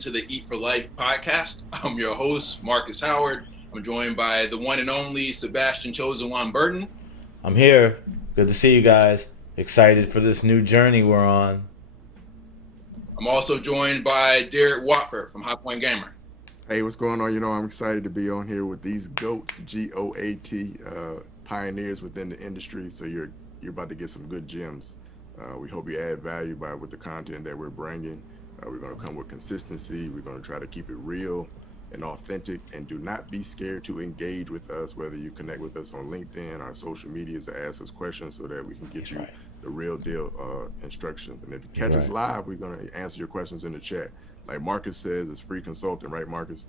to the Eat for Life podcast. I'm your host, Marcus Howard. I'm joined by the one and only Sebastian Chosen One Burton. I'm here. Good to see you guys. Excited for this new journey we're on. I'm also joined by Derek Watford from High Point Gamer. Hey, what's going on? I'm excited to be on here with these GOATs, G-O-A-T, pioneers within the industry. So you're about to get some good gems. We hope you add value with the content that we're bringing. We're going to come with consistency. We're going to try to keep it real and authentic, and do not be scared to engage with us, whether you connect with us on LinkedIn, our social medias, or ask us questions so that we can get you the real deal instructions. And if you catch us live, we're going to answer your questions in the chat. Like Marcus says, it's free consulting, right, Marcus?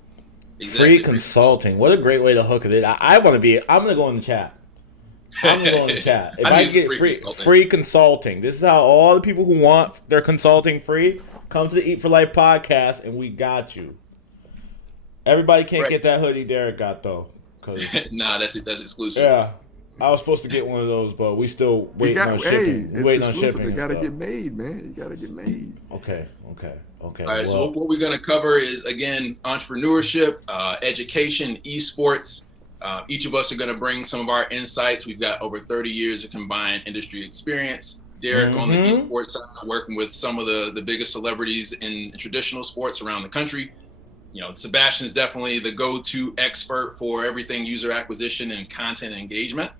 Exactly. Free consulting. What a great way to hook it in. I'm going to go in the chat. I'm going to go in the chat. If I get free consulting, this is how all the people who want their consulting free come to the Eat for Life podcast, and we got you. Everybody can't get that hoodie Derek got, though. Nah, that's exclusive. Yeah. I was supposed to get one of those, but we still waiting on shipping. Waiting on shipping. It got to get made, man. You got to get made. Okay. All right, so what we're going to cover is, again, entrepreneurship, education, esports. Each of us are going to bring some of our insights. We've got over 30 years of combined industry experience. Derek on the esports side, working with some of the biggest celebrities in traditional sports around the country. Sebastian is definitely the go-to expert for everything user acquisition and content engagement.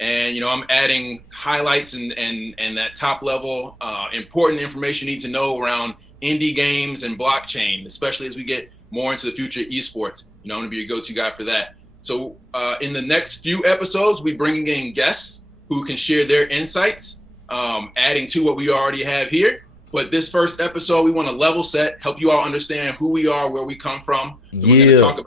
And, I'm adding highlights and that top level important information you need to know around indie games and blockchain, especially as we get more into the future of esports. I'm going to be your go-to guy for that. So in the next few episodes, we're bringing in guests who can share their insights, adding to what we already have here. But this first episode, we want to level set, help you all understand who we are, where we come from. We're going to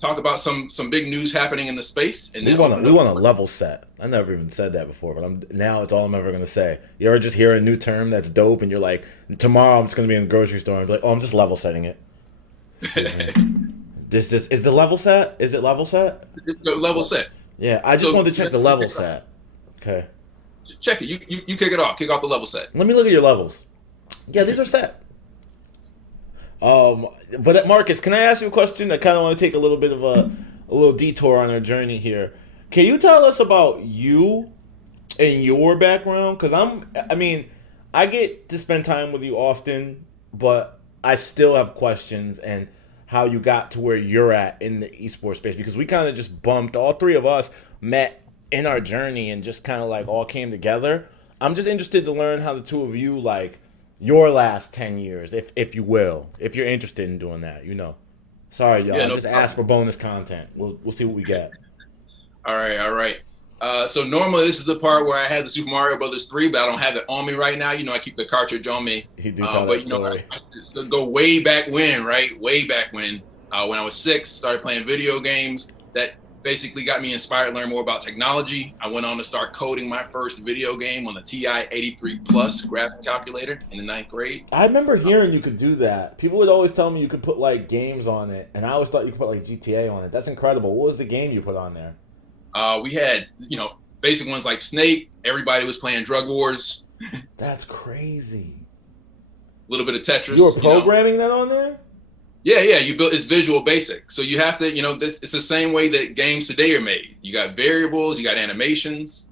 talk about some big news happening in the space. And we want to level set. I never even said that before, but now it's all I'm ever going to say. You ever just hear a new term that's dope, and you're like, tomorrow I'm just going to be in the grocery store and be like, oh, I'm just level setting it. This is the level set? Is it level set? Level set. Yeah, I just wanted to check the level set. Okay. Check it. You kick it off. Kick off the level set. Let me look at your levels. Yeah, these are set. But Marcus, can I ask you a question? I kind of want to take a little bit of a little detour on our journey here. Can you tell us about you and your background? Because I get to spend time with you often, but I still have questions and how you got to where you're at in the esports space, because we kind of just bumped. All three of us met in our journey and just kind of like all came together. I'm just interested to learn how the two of you your last 10 years, if you will, if you're interested in doing that, Sorry, y'all. Yeah, just ask for bonus content. We'll see what we get. All right. So normally this is the part where I have the Super Mario Brothers 3, but I don't have it on me right now. I keep the cartridge on me. He do tell that story. I just go way back when, right? Way back when I was 6, started playing video games. That basically got me inspired to learn more about technology. I went on to start coding my first video game on the TI-83 Plus graphic calculator in the 9th grade. I remember hearing you could do that. People would always tell me you could put games on it, and I always thought you could put GTA on it. That's incredible. What was the game you put on there? We had, basic ones like Snake. Everybody was playing Drug Wars. That's crazy. A little bit of Tetris. You were programming that on there? Yeah. It's Visual Basic. So you have to, it's the same way that games today are made. You got variables, you got animations,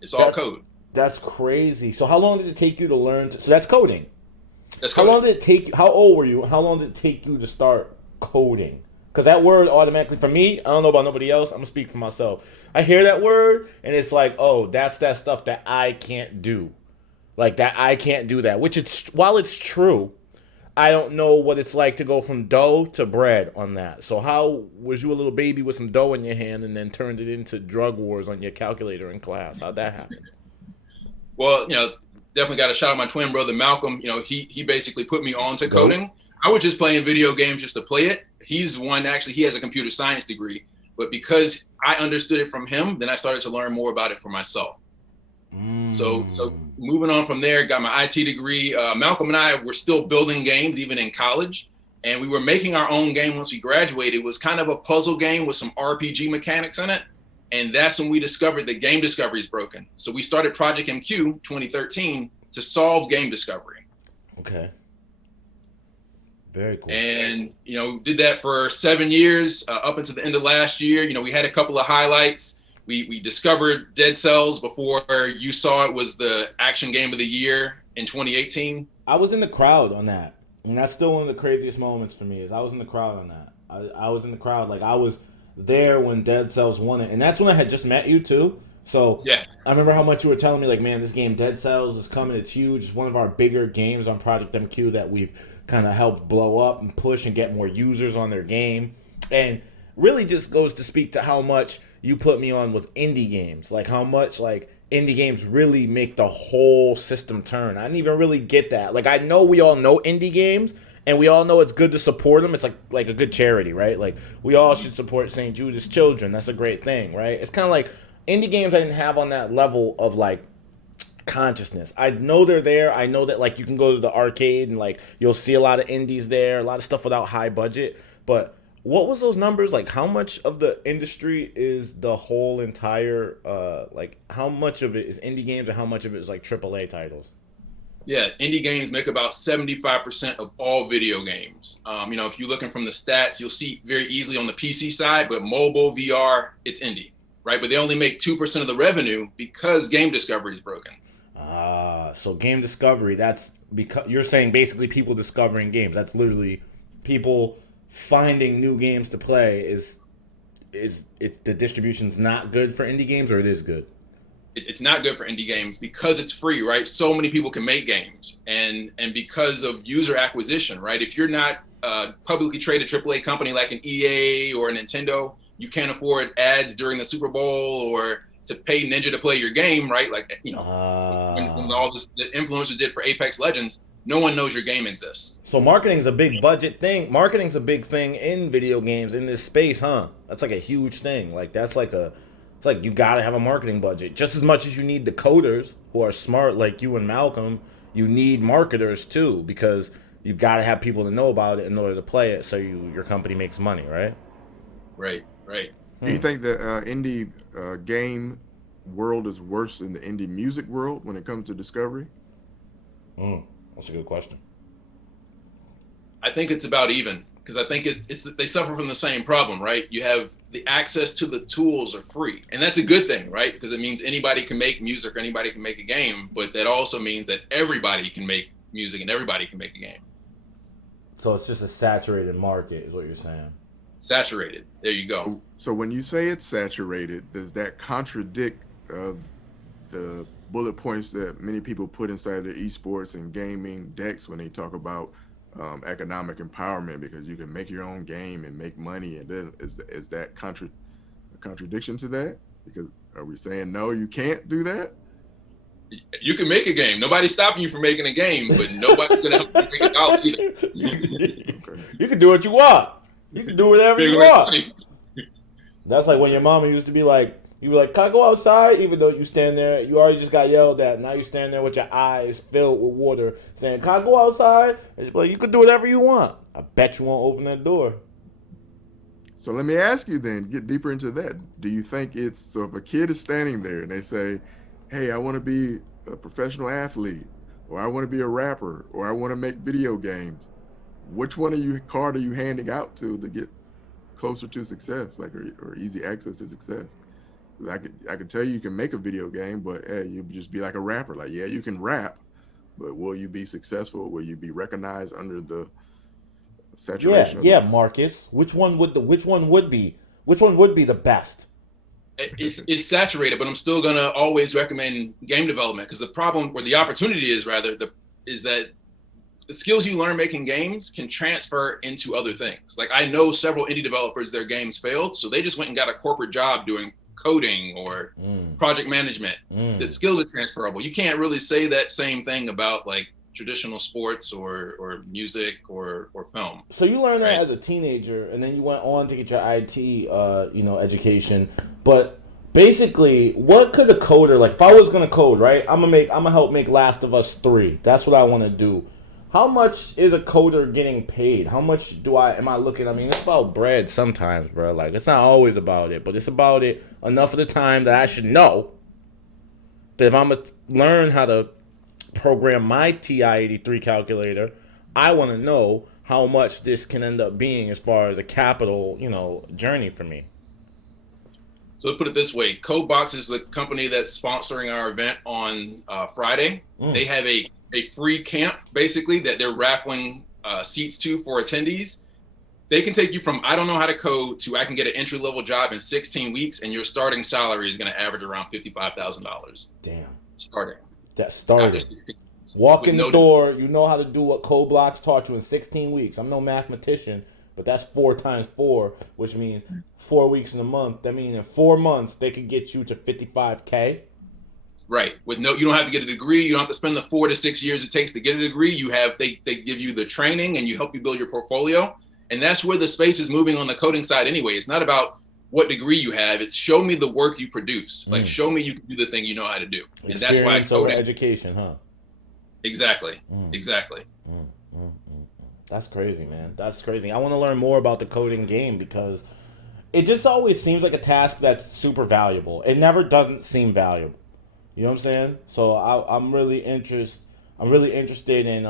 it's all code. That's crazy. So how long did it take you to learn? So that's coding. That's coding. How long did it take you? How old were you? How long did it take you to start coding? Because that word automatically, for me, I don't know about nobody else. I'm going to speak for myself. I hear that word, and it's like, oh, that's that stuff that I can't do. I can't do that. While it's true, I don't know what it's like to go from dough to bread on that. So how was you a little baby with some dough in your hand and then turned it into Drug Wars on your calculator in class? How'd that happen? Well, definitely got to shout out my twin brother, Malcolm. He basically put me on to coding. I was just playing video games just to play it. He's one, actually, he has a computer science degree. But because I understood it from him, then I started to learn more about it for myself. So moving on from there, got my IT degree. Malcolm and I were still building games even in college, and we were making our own game once we graduated. It was kind of a puzzle game with some RPG mechanics in it, and that's when we discovered that game discovery is broken. So we started Project MQ 2013 to solve game discovery. Okay. Very cool. And, did that for 7 years, up until the end of last year. We had a couple of highlights. We discovered Dead Cells before you saw it was the action game of the year in 2018. I was in the crowd on that. And that's still one of the craziest moments for me is I was in the crowd on that. I was in the crowd. Like, I was there when Dead Cells won it. And that's when I had just met you, too. So, yeah. I remember how much you were telling me, like, man, this game, Dead Cells, is coming. It's huge. It's one of our bigger games on Project MQ that we've kind of helped blow up and push and get more users on their game. And really just goes to speak to how much you put me on with indie games. Like, how much, like, indie games really make the whole system turn. I didn't even really get that. Like, I know we all know indie games, and we all know it's good to support them. It's like a good charity, right? Like, we all should support St. Judas Children. That's a great thing, right? It's kind of like indie games I didn't have on that level of, like, consciousness. I know they're there. I know that, like, you can go to the arcade and, like, you'll see a lot of indies there, a lot of stuff without high budget. But what was those numbers? Like, how much of the industry is the whole entire, like, how much of it is indie games and how much of it is, like, AAA titles? Yeah, indie games make about 75% of all video games. If you're looking from the stats, you'll see very easily on the PC side, but mobile, VR, it's indie, right? But they only make 2% of the revenue because game discovery is broken. So game discovery, that's because you're saying basically people discovering games. That's literally people finding new games to play. Is the distribution's not good for indie games, or it is good? It's not good for indie games because it's free, right? So many people can make games, and because of user acquisition, right? If you're not a publicly traded AAA company like an EA or a Nintendo, you can't afford ads during the Super Bowl or to pay Ninja to play your game, right? Like, when all this, the influencers did for Apex Legends, no one knows your game exists. So marketing's a big budget thing. Marketing's a big thing in video games in this space, huh? That's like a huge thing. Like, it's like you gotta have a marketing budget. Just as much as you need the coders who are smart like you and Malcolm, you need marketers too, because you gotta have people to know about it in order to play it so your company makes money, right? Right. Do you think the indie game world is worse than the indie music world when it comes to discovery? That's a good question. I think it's about even, because I think it's they suffer from the same problem, right? You have the access to the tools are free, and that's a good thing, right? Because it means anybody can make music or anybody can make a game, but that also means that everybody can make music and everybody can make a game. So it's just a saturated market, is what you're saying. Saturated. There you go. So when you say it's saturated, does that contradict the bullet points that many people put inside the esports and gaming decks when they talk about economic empowerment, because you can make your own game and make money? And then is that a contradiction to that? Because are we saying no, you can't do that? You can make a game. Nobody's stopping you from making a game, but nobody's gonna help you make it out either. Okay. You can do what you want. You can do whatever you want. That's like when your mama used to be like, you were like, can I go outside? Even though you stand there, you already just got yelled at. Now you stand there with your eyes filled with water saying, can I go outside? And she's like, you can do whatever you want. I bet you won't open that door. So let me ask you then, get deeper into that. Do you think so if a kid is standing there and they say, hey, I want to be a professional athlete, or I want to be a rapper, or I want to make video games, which one card are you handing out to get closer to success, like, or easy access to success? I could tell you can make a video game, but hey, you'll just be like a rapper. Like, yeah, you can rap, but will you be successful? Will you be recognized under the saturation? Yeah, Marcus. Which one would be the best? It's saturated, but I'm still gonna always recommend game development, because the problem, or the opportunity is that the skills you learn making games can transfer into other things. Like, I know several indie developers, their games failed, so they just went and got a corporate job doing coding or project management. The skills are transferable. You can't really say that same thing about like traditional sports or music or film. So you learned that as a teenager, and then you went on to get your IT education. But basically, what could a coder, like, if I was gonna code, right? I'm gonna help make Last of Us 3. That's what I want to do. How much is a coder getting paid? How much am I looking? I mean, it's about bread sometimes, bro. Like, it's not always about it, but it's about it enough of the time that I should know that if I'm going to learn how to program my TI-83 calculator, I want to know how much this can end up being as far as a capital, journey for me. So to put it this way, CodeBox is the company that's sponsoring our event on Friday. They have a free camp, basically, that they're raffling seats to for attendees. They can take you from I don't know how to code to I can get an entry-level job in 16 weeks, and your starting salary is going to average around $55,000. Damn. Starting. That's starting. Walk in the door, you know how to do what CodeBox taught you in 16 weeks. I'm no mathematician, but that's 4 times 4, which means 4 weeks in a month. That means in 4 months, they could get you to $55K. Right. You don't have to get a degree. You don't have to spend the 4 to 6 years it takes to get a degree. They give you the training and you help you build your portfolio. And that's where the space is moving on the coding side anyway. It's not about what degree you have. It's show me the work you produce. Like, show me you can do the thing you know how to do. And that's why coding. Education, huh? Exactly. Exactly. That's crazy, man. That's crazy. I want to learn more about the coding game because it just always seems like a task that's super valuable. It never doesn't seem valuable. You know what I'm saying? So I'm really interested in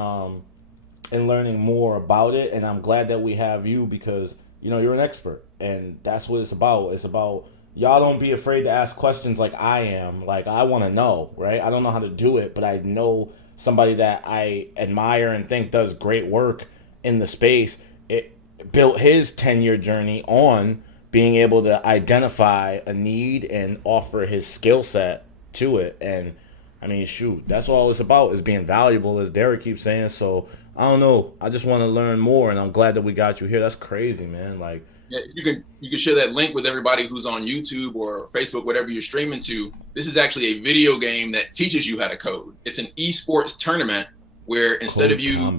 learning more about it, and I'm glad that we have you because you're an expert, and that's what it's about. It's about y'all don't be afraid to ask questions like I am. Like, I want to know, right? I don't know how to do it, but I know somebody that I admire and think does great work in the space. It built his 10-year journey on being able to identify a need and offer his skill set to it. And I mean, shoot, that's all it's about, is being valuable, as Derek keeps saying. So I don't know. I just want to learn more, and I'm glad that we got you here. That's crazy, man. Like, yeah, you can share that link with everybody who's on YouTube or Facebook, whatever you're streaming to. This is actually a video game that teaches you how to code. It's an esports tournament where instead of you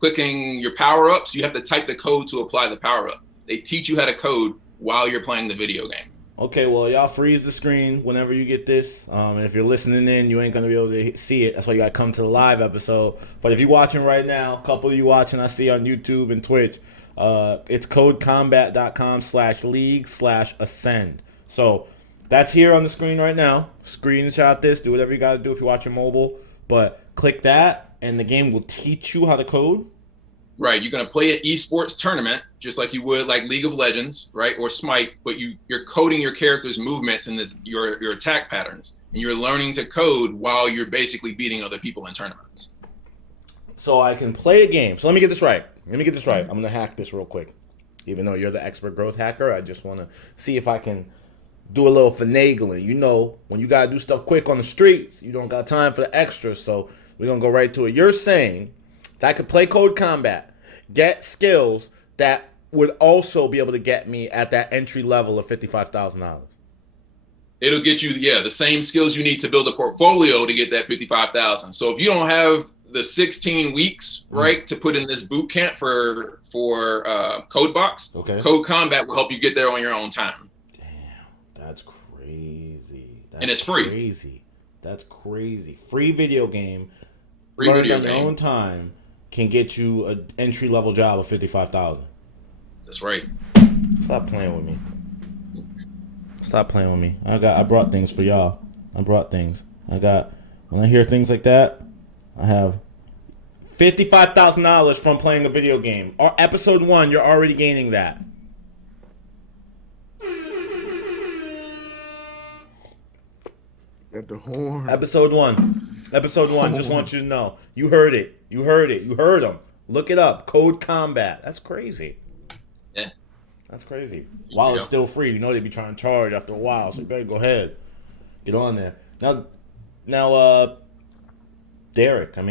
clicking your power-ups, you have to type the code to apply the power-up. They teach you how to code while you're playing the video game. Okay, well, y'all freeze the screen whenever you get this. And if you're listening in, you ain't going to be able to see it. That's why you got to come to the live episode. But if you're watching right now, a couple of you watching, I see on YouTube and Twitch, it's codecombat.com/league/ascend. So that's here on the screen right now. Screenshot this. Do whatever you got to do if you're watching mobile. But click that, and the game will teach you how to code. Right, you're going to play an esports tournament just like you would like League of Legends, right, or Smite, but you're coding your character's movements and your attack patterns, and you're learning to code while you're basically beating other people in tournaments. So I can play a game. So let me get this right. I'm going to hack this real quick. Even though you're the expert growth hacker, I just want to see if I can do a little finagling. When you got to do stuff quick on the streets, you don't got time for the extras, so we're going to go right to it. You're saying I could play Code Combat, get skills that would also be able to get me at that entry level of $55,000. It'll get you, the same skills you need to build a portfolio to get that $55,000. So if you don't have the 16 weeks, right, to put in this boot camp for CodeBox, okay, Code Combat will help you get there on your own time. Damn, that's crazy. And it's free. That's crazy. Free video game. Free video game. On your own time. Can get you an entry-level job of $55,000. That's right. Stop playing with me. I brought things for y'all. When I hear things like that, I have $55,000 from playing a video game. Episode 1, you're already gaining that. At the horn. Episode 1. Just want you to know. You heard it. You heard them. Look it up. Code Combat. That's crazy. Yeah. That's crazy. While it's still free, they'd be trying to charge after a while, so you better go ahead. Get on there. Now, Derek, I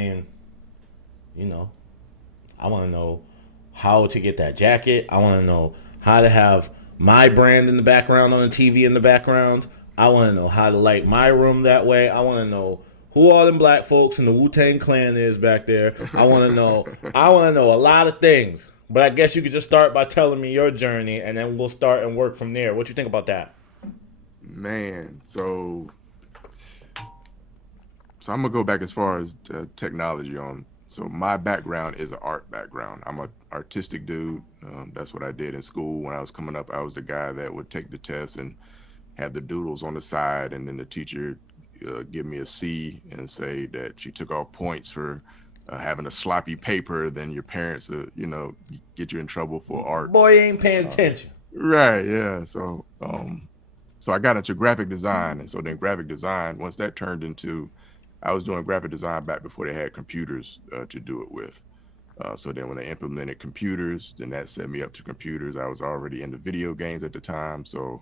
want to know how to get that jacket. I want to know how to have my brand in the background on the TV in the background. I want to know how to light my room that way. I want to know who all them black folks in the Wu-Tang Clan is back there. I want to know a lot of things. But I guess you could just start by telling me your journey, and then we'll start and work from there. What you think about that? Man, so I'm going to go back as far as technology on. So my background is an art background. I'm an artistic dude. That's what I did in school. When I was coming up, I was the guy that would take the test and have the doodles on the side, and then the teacher give me a C and say that she took off points for having a sloppy paper, then your parents, get you in trouble for art. Boy ain't paying attention. Right. Yeah. So I got into graphic design, and so then graphic design, once that turned into, I was doing graphic design back before they had computers to do it with. So then when they implemented computers, then that set me up to computers. I was already into video games at the time, so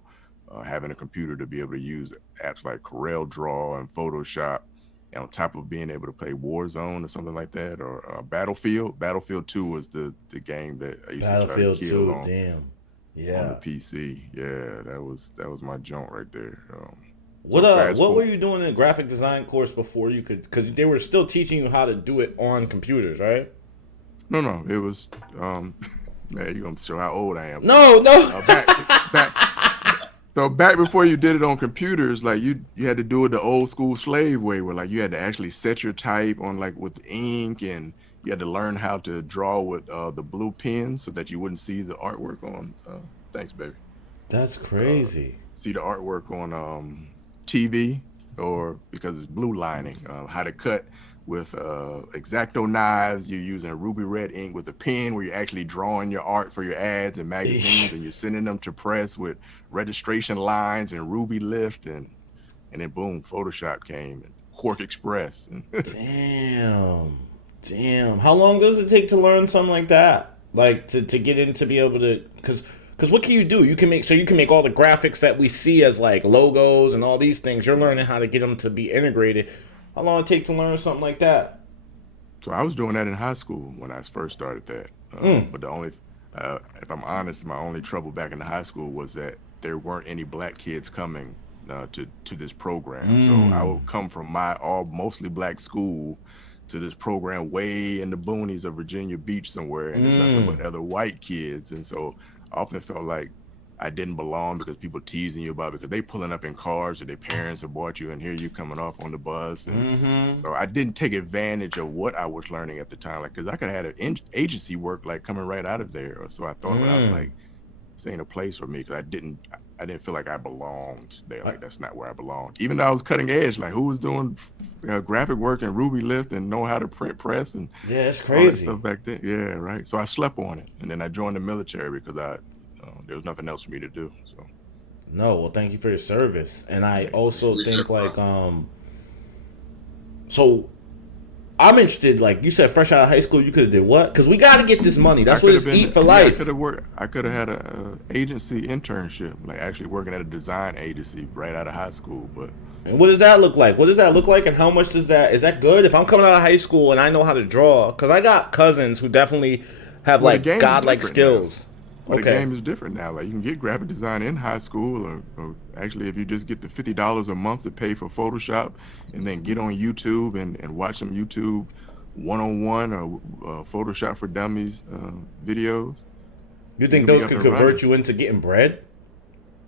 having a computer to be able to use apps like Corel Draw and Photoshop, and on top of being able to play Warzone or something like that, or Battlefield. Battlefield 2 was the game that I used to try to Battlefield kill 2, on damn. on Yeah. the PC. Yeah, that was my joint right there. What were you doing in a graphic design course before you could? Because they were still teaching you how to do it on computers, right? No, it was man, you're gonna show how old I am. No. Back before you did it on computers, like you had to do it the old school slave way, where like you had to actually set your type on like with ink, and you had to learn how to draw with the blue pen so that you wouldn't see the artwork on. Thanks, baby. That's crazy. See the artwork on TV, or because it's blue lining. How to cut with X-Acto knives. You're using ruby red ink with a pen, where you're actually drawing your art for your ads and magazines, and you're sending them to press with registration lines and ruby lift, and then boom, Photoshop came, and Quark Express. Damn. How long does it take to learn something like that? Like to get in to be able to, because what can you do? You can make all the graphics that we see as like logos and all these things. You're learning how to get them to be integrated. How long it take to learn something like that? So I was doing that in high school when I first started that. But the only, if I'm honest, my only trouble back in the high school was that there weren't any black kids coming to this program. So I would come from my mostly black school to this program way in the boonies of Virginia Beach somewhere, and there's nothing but other white kids. And so I often felt like I didn't belong because people teasing you about it, because they pulling up in cars or their parents have bought you, and here you coming off on the bus. And so I didn't take advantage of what I was learning at the time, like, because I could have had an agency work like coming right out of there. So I thought, I was like, this ain't a place for me, because I didn't feel like I belonged there. Like, that's not where I belonged. Even though I was cutting edge, like who was doing graphic work and Ruby lift and know how to print press and Yeah, it's all that crazy. stuff back then. Yeah, right. So I slept on it, and then I joined the military because there was nothing else for me to do. So No, well, thank you for your service, and I also We think said, like so I'm interested. Like you said, fresh out of high school, you could have did what? Because we got to get this money. That's what it's eat for life. I could have had a agency internship, like actually working at a design agency right out of high school. But And what does that look like? What does that look like, and how much does that? Is that good? If I'm coming out of high school and I know how to draw, because I got cousins who definitely have Well, the like game is godlike different skills. the Okay. game is different now. Like you can get graphic design in high school, or actually if you just get the $50 a month to pay for Photoshop, and then get on YouTube and watch some YouTube one-on-one or Photoshop for Dummies videos. You You think can be those up could and convert running. you into getting bread?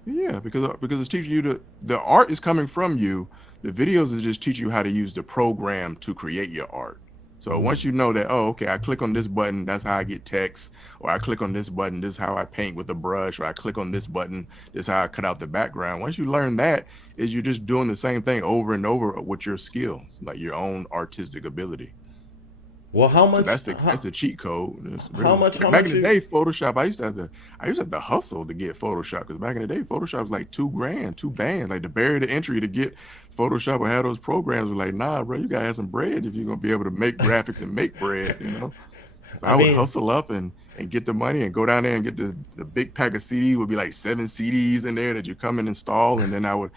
Yeah, because it's teaching you the art is coming from you. The videos is just teaching you how to use the program to create your art. So once you know that, oh, okay, I click on this button, that's how I get text, or I click on this button, this is how I paint with a brush, or I click on this button, this is how I cut out the background. Once you learn that, is you're just doing the same thing over and over with your skills, like your own artistic ability. Well, how So much? that's the cheat code. It's How really much? like How back much? in the day, Photoshop. I used to have to hustle to get Photoshop, because back in the day, Photoshop was like $2,000, 2 bands. Like the barrier to entry to get Photoshop or have those programs was like, nah, bro, you gotta have some bread if you're gonna be able to make graphics and make bread. So I I would mean, hustle up and get the money and go down there and get the big pack of CDs. Would be like 7 CDs in there that you come and install, and then I would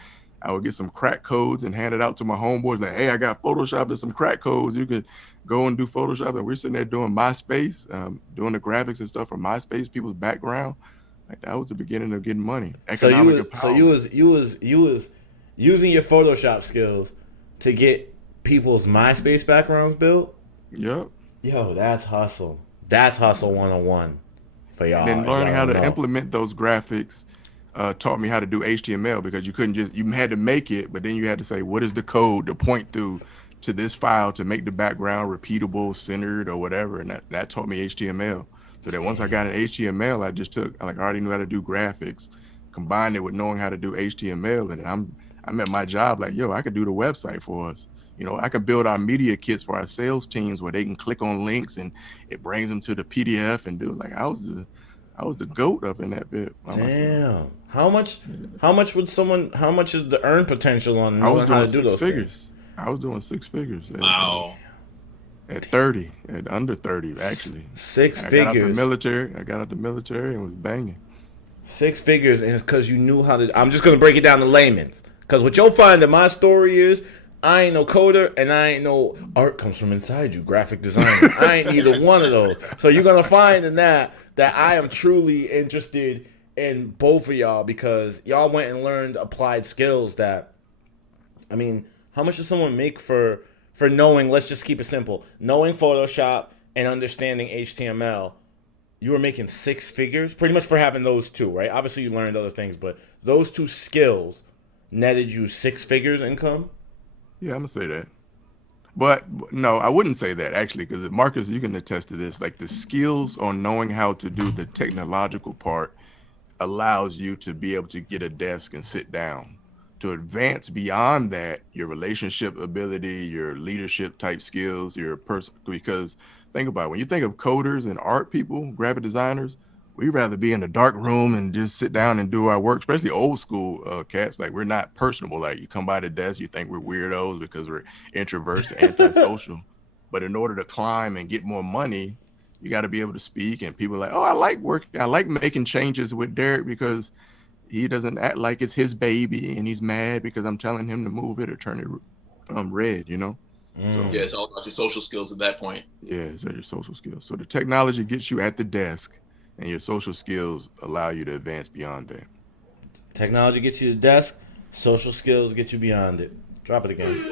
get some crack codes and hand it out to my homeboys, like, hey, I got Photoshop and some crack codes. You could go and do Photoshop. And we're sitting there doing MySpace, doing the graphics and stuff for MySpace, people's background. Like that was the beginning of getting money, so you economic was empowerment. you was using your Photoshop skills to get people's MySpace backgrounds built. Yep. Yo, that's hustle. That's hustle 101 for And y'all. then If learning y'all how don't to know. implement those graphics taught me how to do HTML, because you had to make it, but then you had to say, what is the code to point through to this file to make the background repeatable, centered, or whatever. And that taught me HTML. So then once I got an HTML, I already knew how to do graphics, combined it with knowing how to do HTML. And I'm at my job like, yo, I could do the website for us. You know, I could build our media kits for our sales teams where they can click on links and it brings them to the PDF and do it. Like I was the goat up in that bit by myself. Damn. How much? How much would someone? How much is the earn potential on I was knowing how doing to do six those figures. things? I was doing 6 figures. Wow. At 30, at under 30, actually. Six I figures. got out the military and was banging. 6 figures, and it's because you knew how to. I'm just gonna break it down to layman's. Because what you'll find in my story is, I ain't no coder, and I ain't no art comes from inside you, graphic designer. I ain't either one of those. So you're gonna find in that I am truly interested in both of y'all because y'all went and learned applied skills that. I mean, how much does someone make for knowing? Let's just keep it simple. Knowing Photoshop and understanding HTML. You were making 6 figures pretty much for having those two, right? Obviously, you learned other things, but those two skills netted you 6 figures income. Yeah, I'm gonna say that. But no, I wouldn't say that actually, because Marcus, you can attest to this. Like the skills on knowing how to do the technological part allows you to be able to get a desk and sit down. To advance beyond that, your relationship ability, your leadership type skills, your person, because think about it, when you think of coders and art people, graphic designers, we'd rather be in a dark room and just sit down and do our work, especially old school cats. Like we're not personable. Like you come by the desk, you think we're weirdos because we're introverts and antisocial. But in order to climb and get more money, you got to be able to speak. And people are like, oh, I like working. I like making changes with Derek because he doesn't act like it's his baby and he's mad because I'm telling him to move it or turn it red, you know? So, yeah, it's all about your social skills at that point. Yeah, it's your social skills. So the technology gets you at the desk and your social skills allow you to advance beyond that. Technology gets you to the desk. Social skills get you beyond it. Drop it again.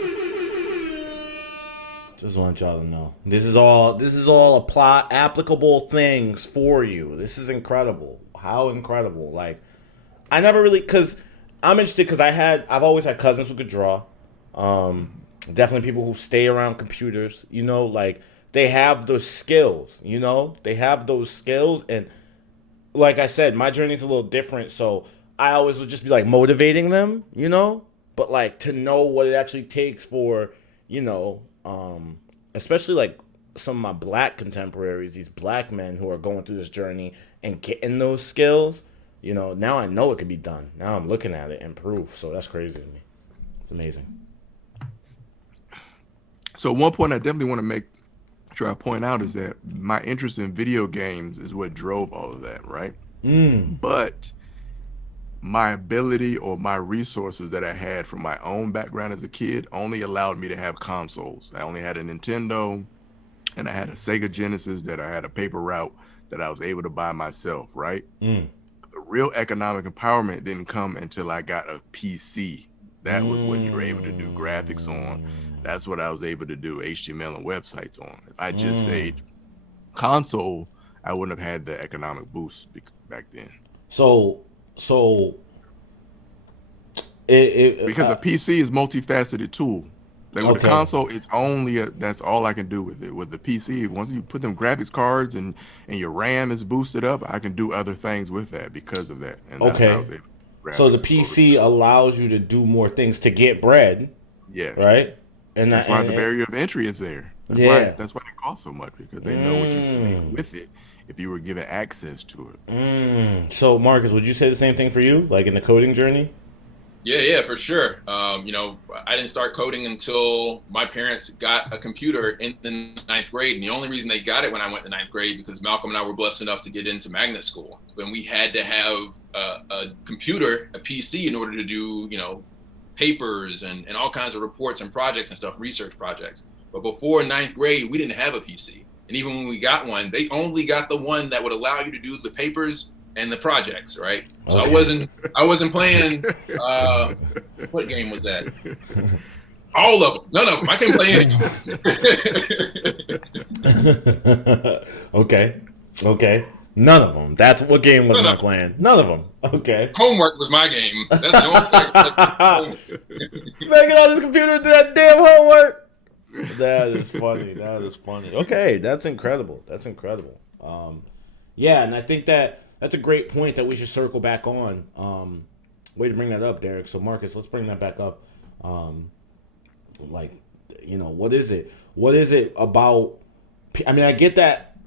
Just want y'all to know. This is all applicable things for you. This is incredible. How incredible. Like, I never really, because I'm interested because I've always had cousins who could draw. Definitely people who stay around computers, you know, like they have those skills, you know, they have those skills. And like I said, my journey's a little different. So I always would just be like motivating them, you know, but like to know what it actually takes for, you know, especially like some of my black contemporaries, these black men who are going through this journey and getting those skills. You know, now I know it can be done. Now I'm looking at it and proof. So that's crazy to me. It's amazing. So one point I definitely want to make sure I point out is that my interest in video games is what drove all of that, right? But my ability or my resources that I had from my own background as a kid only allowed me to have consoles. I only had a Nintendo and I had a Sega Genesis that I had a paper route that I was able to buy myself, right? The real economic empowerment didn't come until I got a PC. That was what you were able to do graphics on. That's what I was able to do HTML and websites on. If I just said console, I wouldn't have had the economic boost back then. So because a PC is multifaceted tool. Like with the console, it's only that's all I can do with it. With the PC, once you put them graphics cards and your RAM is boosted up, I can do other things with that because of that. And that's how I was able to so the PC allows you to do more things to get bread. Yes. Right? And that's why the barrier of entry is there. That's why it costs so much, because they know what you can make with it if you were given access to it. So Marcus, would you say the same thing for you, like in the coding journey? Yeah, for sure. You know, I didn't start coding until my parents got a computer in the 9th grade. And the only reason they got it when I went to 9th grade, because Malcolm and I were blessed enough to get into magnet school. When we had to have a computer, a PC, in order to do, you know, papers and all kinds of reports and projects and stuff, research projects. But before 9th grade, we didn't have a PC. And even when we got one, they only got the one that would allow you to do the papers and the projects, right? So I wasn't playing, what game was that? All of them. None of them. I couldn't play any. Okay. None of them. That's what game was I playing? None of them. Okay. Homework was my game. That's the only thing. Making all this computer do that damn homework. That is funny. Okay, that's incredible. Yeah, and I think that's a great point that we should circle back on. Way to bring that up, Derek. So Marcus, let's bring that back up. Like, what is it? What is it about? I mean, I get that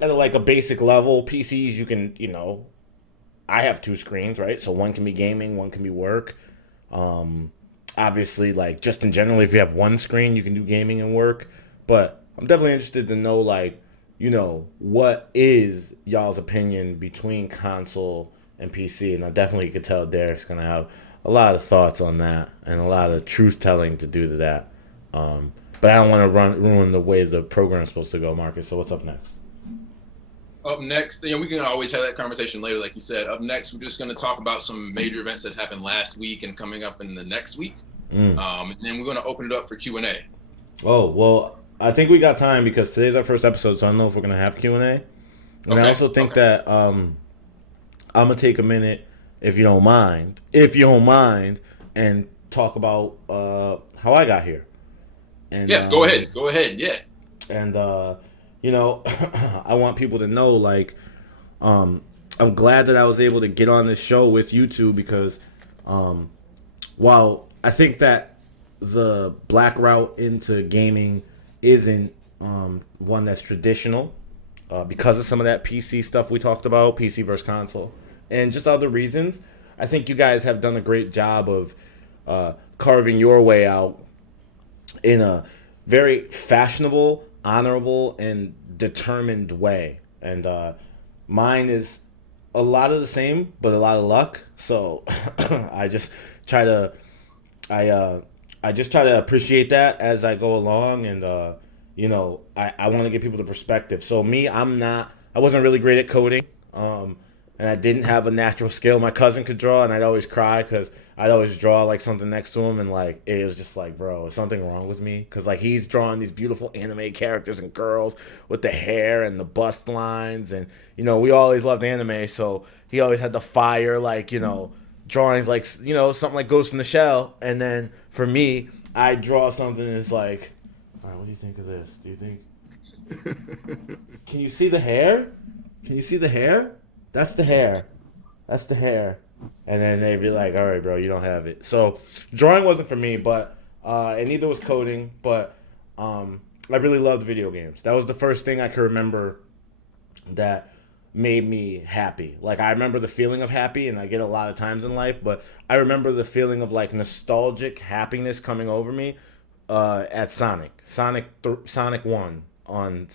at like a basic level. PCs, you can, I have two screens, right? So one can be gaming, one can be work. Obviously, like just in general, if you have one screen, you can do gaming and work. But I'm definitely interested to know, like, what is y'all's opinion between console and PC? And I definitely could tell Derek's gonna have a lot of thoughts on that and a lot of truth telling to do to that. But I don't want to ruin the way the program's supposed to go, Marcus. So what's up next? Up next, we can always have that conversation later, like you said. Up next, we're just going to talk about some major events that happened last week and coming up in the next week. And then we're going to open it up for Q&A. Oh, well, I think we got time because today's our first episode, so I don't know if we're going to have Q&A. And I also think that I'm going to take a minute, if you don't mind, and talk about how I got here. And, yeah, go ahead, yeah. And, I want people to know, like, I'm glad that I was able to get on this show with you two because while I think that the black route into gaming isn't one that's traditional because of some of that PC stuff we talked about, PC versus console, and just other reasons, I think you guys have done a great job of carving your way out in a very fashionable, honorable, and determined way. And mine is a lot of the same, but a lot of luck. So I just try to appreciate that as I go along, and I want to give people the perspective. So me, I wasn't really great at coding, and I didn't have a natural skill. My cousin could draw, and I'd always cry because I'd always draw like something next to him, and like it was just like, bro, is something wrong with me? Because like he's drawing these beautiful anime characters and girls with the hair and the bust lines, and we always loved anime, so he always had the fire, like drawings, like something like Ghost in the Shell. And then for me, I draw something and it's like, all right, what do you think of this? Do you think? Can you see the hair? Can you see the hair? That's the hair. That's the hair. And then they'd be like, all right, bro, you don't have it. So drawing wasn't for me, but and neither was coding. But I really loved video games. That was the first thing I could remember that made me happy. Like, I remember the feeling of happy, and I get a lot of times in life, but I remember the feeling of like nostalgic happiness coming over me at Sonic 1 on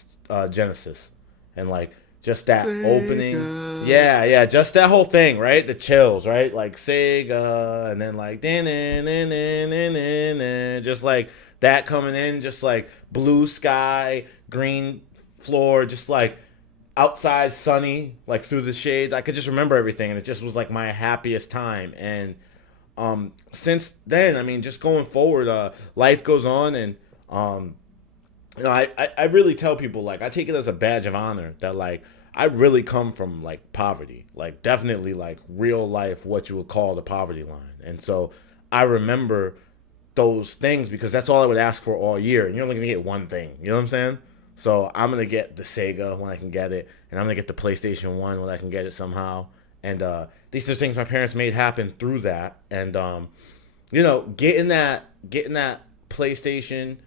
Genesis. And like just that Sega opening, yeah, just that whole thing, right? The chills, right? Like Sega, and then like just like that coming in, just like blue sky, green floor, just like outside sunny, like through the shades. I could just remember everything, and it just was like my happiest time. And since then, I mean, just going forward, life goes on, and I really tell people, like, I take it as a badge of honor that, like, I really come from, like, poverty. Like, definitely, like, real life, what you would call the poverty line. And so I remember those things because that's all I would ask for all year. And you're only going to get one thing. You know what I'm saying? So I'm going to get the Sega when I can get it. And I'm going to get the PlayStation 1 when I can get it somehow. And these are things my parents made happen through that. And, getting that PlayStation,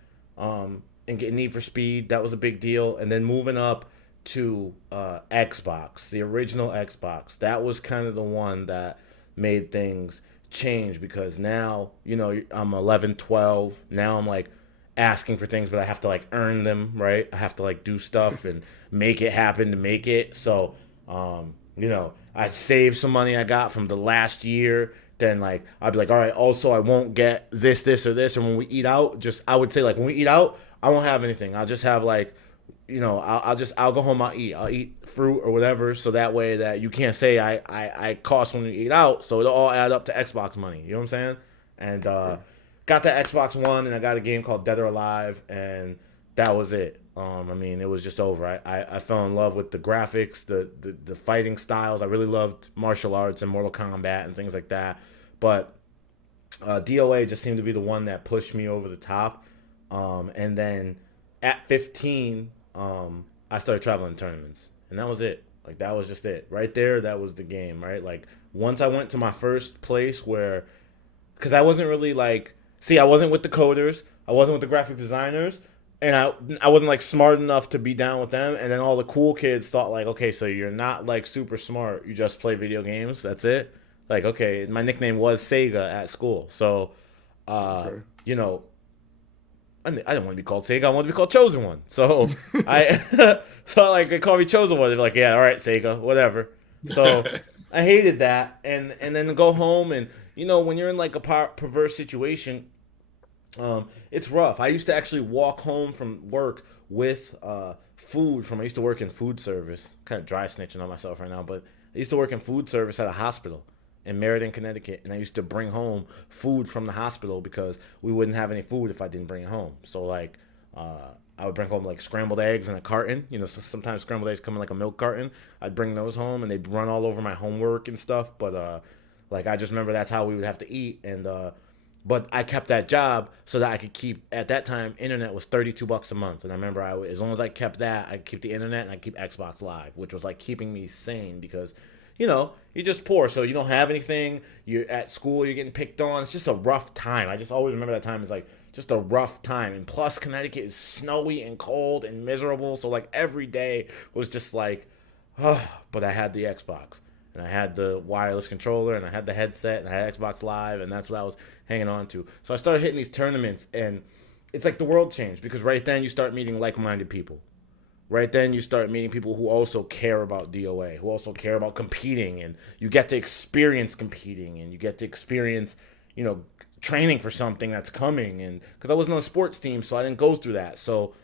and getting Need for Speed, that was a big deal. And then moving up to Xbox, the original Xbox, that was kind of the one that made things change because now, I'm 11, 12. Now I'm like asking for things, but I have to like earn them, right? I have to like do stuff and make it happen to make it. So, I saved some money I got from the last year. Then like I'd be like, all right, also I won't get this or this. And when we eat out, I would say like when we eat out, I won't have anything. I'll just have like, I'll go home, I'll eat fruit or whatever. So that way that you can't say I cost when you eat out. So it'll all add up to Xbox money. You know what I'm saying? And got that Xbox One, and I got a game called Dead or Alive, and that was it. It was just over. I fell in love with the graphics, the fighting styles. I really loved martial arts and Mortal Kombat and things like that. But DOA just seemed to be the one that pushed me over the top. And then at 15, I started traveling tournaments, and that was it. Like, that was just it right there. That was the game, right? Like, once I went to my first place because I wasn't really like, I wasn't with the coders, I wasn't with the graphic designers, and I wasn't like smart enough to be down with them. And then all the cool kids thought like, okay, so you're not like super smart. You just play video games. That's it. Like, okay, my nickname was Sega at school, so Okay. you know, I didn't want to be called Sega. I wanted to be called Chosen One. So I, so like they call me Chosen One. They're like, yeah, all right, Sega, whatever. So I hated that, and then go home, and when you're in like a perverse situation, it's rough. I used to actually walk home from work with food from. I used to work in food service. Kind of dry snitching on myself right now, but I used to work in food service at a hospital in Meriden, Connecticut, and I used to bring home food from the hospital because we wouldn't have any food if I didn't bring it home. So like, I would bring home like scrambled eggs in a carton. Sometimes scrambled eggs come in like a milk carton. I'd bring those home, and they'd run all over my homework and stuff. But like I just remember that's how we would have to eat, and but I kept that job so that I could keep. At that time, internet was $32 a month, and I remember as long as I kept that, I could keep the internet and I keep Xbox Live, which was like keeping me sane because you're just poor, so you don't have anything. You're at school, you're getting picked on. It's just a rough time. I just always remember that time as like just a rough time. And plus, Connecticut is snowy and cold and miserable, so like every day was just like, but I had the Xbox, and I had the wireless controller, and I had the headset, and I had Xbox Live, and that's what I was hanging on to. So I started hitting these tournaments, and it's like the world changed because right then you start meeting like-minded people. Right then you start meeting people who also care about DOA, who also care about competing, and you get to experience competing, and you get to experience, training for something that's coming. And because I wasn't on a sports team, so I didn't go through that. So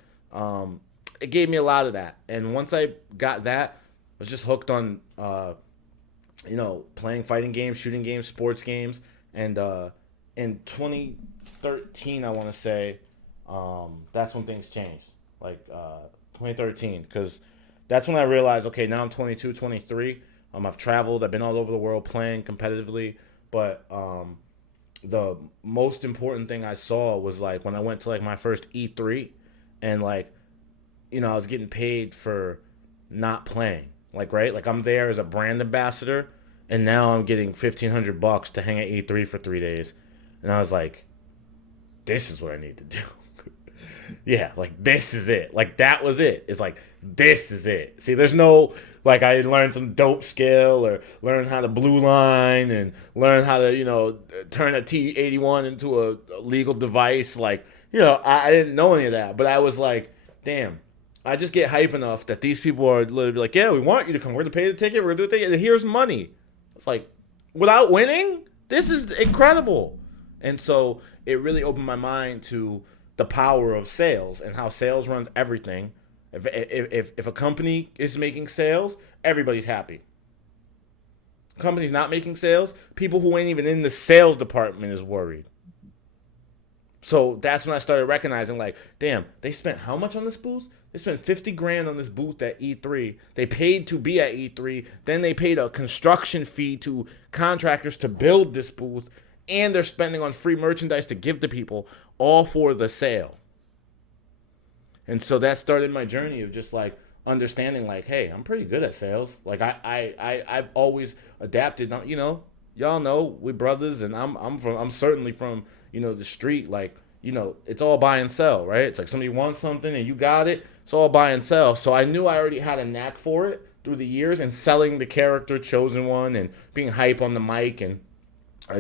it gave me a lot of that. And once I got that, I was just hooked on, playing fighting games, shooting games, sports games. And in 2013, I want to say, that's when things changed. Like, 2013, because that's when I realized, okay, now I'm 22, 23. I've traveled. I've been all over the world playing competitively. But the most important thing I saw was like when I went to like my first E3, and like, I was getting paid for not playing. Like, right? Like I'm there as a brand ambassador, and now I'm getting $1,500 to hang at E3 for 3 days. And I was like, this is what I need to do. Yeah, like this is it. Like that was it. It's like this is it. See, there's no like I learned some dope skill or learn how to blue line and learn how to turn a T81 into a legal device. Like I didn't know any of that, but I was like, damn. I just get hype enough that these people are literally like, yeah, we want you to come. We're gonna pay the ticket. We're gonna do the thing. And here's money. It's like without winning, this is incredible. And so it really opened my mind to the power of sales and how sales runs everything. If a company is making sales, everybody's happy. Company's not making sales, people who ain't even in the sales department is worried. So that's when I started recognizing, like, damn, they spent how much on this booth? They spent 50 grand on this booth at E3. They paid to be at E3. Then they paid a construction fee to contractors to build this booth. And they're spending on free merchandise to give to people, all for the sale. And so that started my journey of just like understanding like, hey, I'm pretty good at sales. Like I've always adapted. Y'all know we brothers, and I'm certainly from the street. Like it's all buy and sell, right? It's like somebody wants something and you got it. It's all buy and sell. So I knew I already had a knack for it through the years, and selling the character Chosen One and being hype on the mic and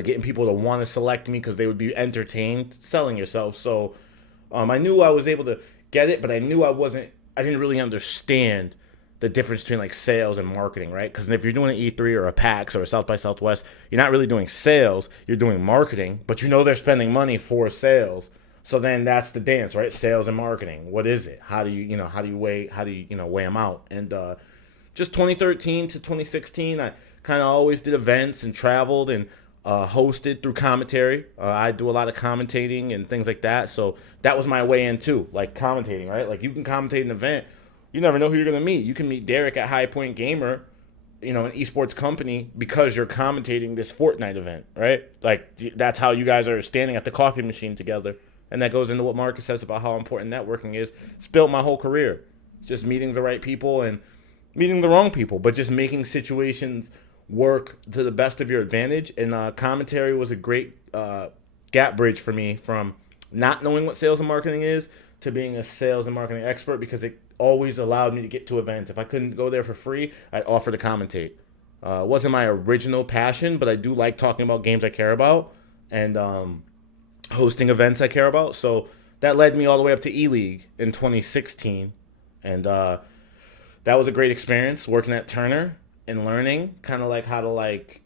getting people to want to select me because they would be entertained selling yourself. So I knew I was able to get it, but I knew I didn't really understand the difference between like sales and marketing, right? Because if you're doing an E3 or a PAX or a South by Southwest, you're not really doing sales, you're doing marketing, but they're spending money for sales. So then that's the dance, right? Sales and marketing. What is it? How do you weigh them out? And just 2013 to 2016, I kind of always did events and traveled and hosted through commentary. I do a lot of commentating and things like that. So that was my way in too, like commentating, right? Like you can commentate an event. You never know who you're going to meet. You can meet Derek at High Point Gamer, an esports company, because you're commentating this Fortnite event, right? Like that's how you guys are standing at the coffee machine together. And that goes into what Marcus says about how important networking is. It's built my whole career. It's just meeting the right people and meeting the wrong people, but just making situations work to the best of your advantage. And commentary was a great gap bridge for me from not knowing what sales and marketing is to being a sales and marketing expert, because it always allowed me to get to events. If I couldn't go there for free, I'd offer to commentate. It wasn't my original passion, but I do like talking about games I care about and hosting events I care about. So that led me all the way up to E-League in 2016. And that was a great experience working at Turner and learning kind of like how to like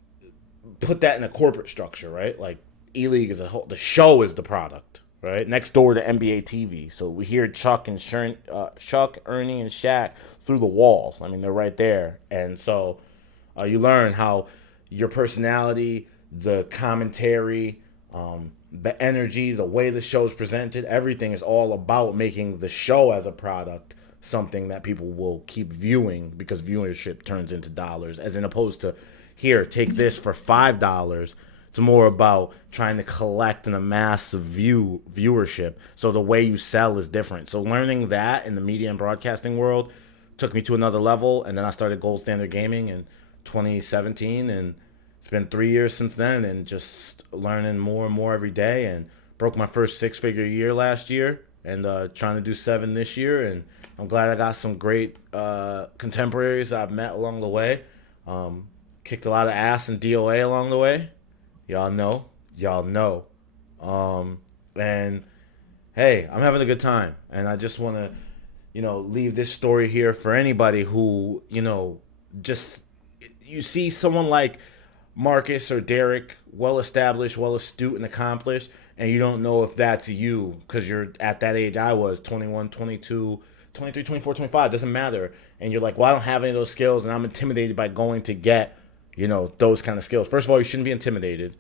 put that in a corporate structure, right? Like E-League is a whole, the show is the product, right? Next door to NBA TV. So we hear Chuck, Ernie, and Shaq through the walls. I mean, they're right there. And so you learn how your personality, the commentary, the energy, the way the show's presented, everything is all about making the show as a product something that people will keep viewing, because viewership turns into dollars, as in opposed to, here, take this for $5. It's more about trying to collect and amass viewership. So the way you sell is different. So learning that in the media and broadcasting world took me to another level. And then I started Gold Standard Gaming in 2017. And it's been 3 years since then, and just learning more and more every day. And broke my first six-figure year last year, and trying to do 7 this year. And I'm glad I got some great contemporaries I've met along the way. Kicked a lot of ass in DOA along the way. Y'all know. And hey, I'm having a good time. And I just want to, leave this story here for anybody who, just, you see someone like Marcus or Derek, well-established, well-astute, and accomplished, and you don't know if that's you because you're at that age I was, 21, 22, 23, 24, 25, doesn't matter. And you're like, well, I don't have any of those skills, and I'm intimidated by going to get, those kind of skills. First of all, you shouldn't be intimidated.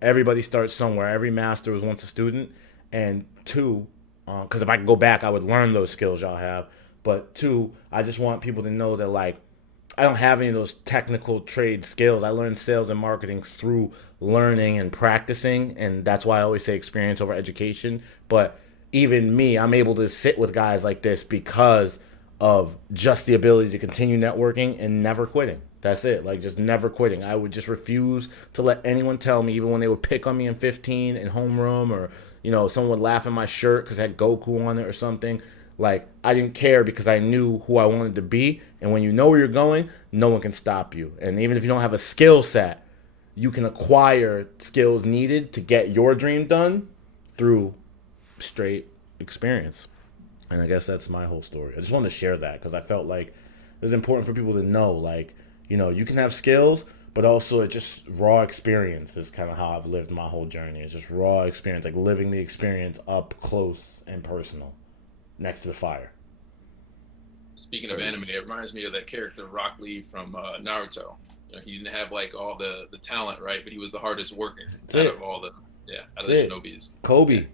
Everybody starts somewhere. Every master was once a student. And 2, because if I could go back, I would learn those skills y'all have. But 2, I just want people to know that, like, I don't have any of those technical trade skills. I learned sales and marketing through learning and practicing, and that's why I always say experience over education. But even me, I'm able to sit with guys like this because of just the ability to continue networking and never quitting. That's it. Like, just never quitting. I would just refuse to let anyone tell me, even when they would pick on me in 15 in homeroom, or, someone would laugh at my shirt because it had Goku on it or something. Like, I didn't care because I knew who I wanted to be. And when you know where you're going, no one can stop you. And even if you don't have a skill set, you can acquire skills needed to get your dream done through straight experience. And I guess that's my whole story. I just wanted to share that because I felt like it was important for people to know, like, you can have skills, but also it's just raw experience is kind of how I've lived my whole journey. It's just raw experience, like living the experience up close and personal next to the fire. Speaking of anime, it reminds me of that character Rock Lee from Naruto. He didn't have like all the talent, right? But he was the hardest worker out of the Shinobis. Kobe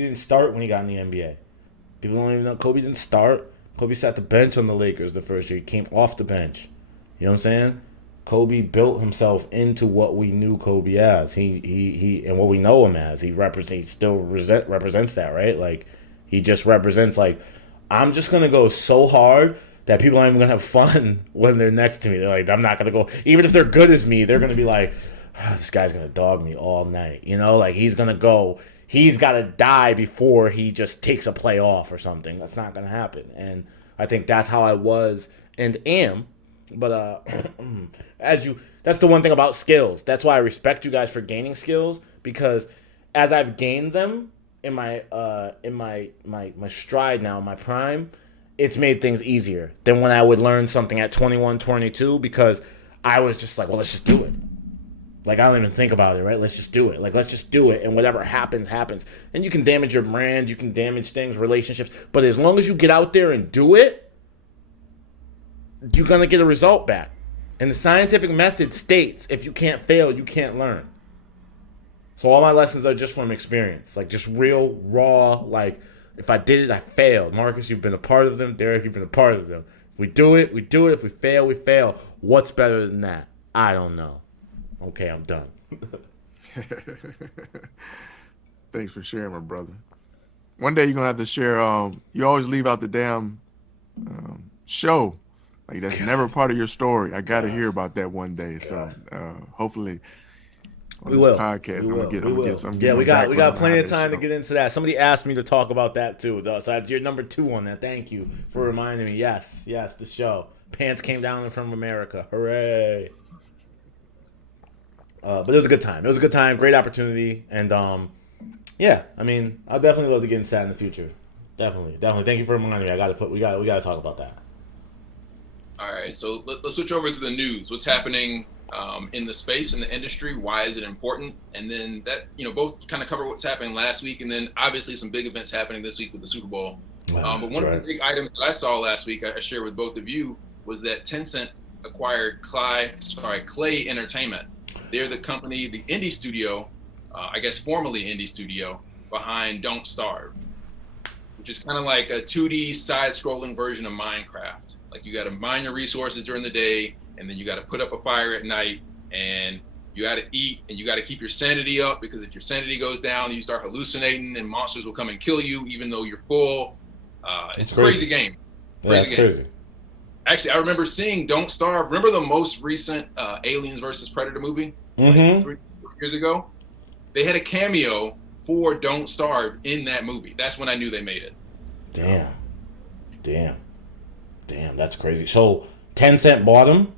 didn't start when he got in the NBA. People don't even know Kobe didn't start. Kobe sat the bench on the Lakers the first year. He came off the bench. You know what I'm saying? Kobe built himself into what we knew Kobe as. He and what we know him as. He still represents that, right? Like, he just represents, like, I'm just going to go so hard that people aren't even going to have fun when they're next to me. They're like, I'm not going to go. Even if they're good as me, they're going to be like, this guy's going to dog me all night. Like, he's going to go. He's got to die before he just takes a play off or something. That's not going to happen. And I think that's how I was and am. But that's the one thing about skills. That's why I respect you guys for gaining skills, because as I've gained them in my stride now, my prime, it's made things easier than when I would learn something at 21, 22, because I was just like, well, let's just do it. Like, I don't even think about it, right? Let's just do it. Like, let's just do it, and whatever happens, happens. And you can damage your brand, you can damage things, relationships, but as long as you get out there and do it, you're going to get a result back. And the scientific method states if you can't fail, you can't learn. So all my lessons are just from experience. Like, just real, raw, like, if I did it, I failed. Marcus, you've been a part of them. Derek, you've been a part of them. If we do it, we do it. If we fail, we fail. What's better than that? I don't know. Okay, I'm done. Thanks for sharing, my brother. One day you're going to have to share, you always leave out the damn show. Like, that's never part of your story. I got to hear about that one day. So hopefully on We this will. podcast. We will. I'm gonna get some. Get Yeah, some we got background plenty behind of this time to show. get into that. Somebody asked me to talk about that too, though. So that's your number 2 on that. Thank you for reminding me. Yes, the show. Pants came down from America. Hooray! But it was a good time. It was a good time. Great opportunity, and yeah. I mean, I'll definitely love to get into that in the future. Definitely. Thank you for reminding me. We got to talk about that. All right, so let's switch over to the news. What's happening in the space, in the industry? Why is it important? And then that, both kind of cover what's happening last week, and then obviously some big events happening this week with the Super Bowl. But one of the big items that I saw last week, I shared with both of you, was that Tencent acquired Clay Entertainment. They're the company, the indie studio, I guess formerly indie studio, behind Don't Starve, which is kind of like a 2D side-scrolling version of Minecraft. Like you got to mine your resources during the day, and then you got to put up a fire at night, and you got to eat, and you got to keep your sanity up, because if your sanity goes down, you start hallucinating, and monsters will come and kill you, even though you're full. It's a crazy game. Crazy. Actually, I remember seeing Don't Starve. Remember the most recent Aliens versus Predator movie? Mm-hmm. 3 years ago? They had a cameo for Don't Starve in that movie. That's when I knew they made it. Damn, that's crazy. So Tencent bought them?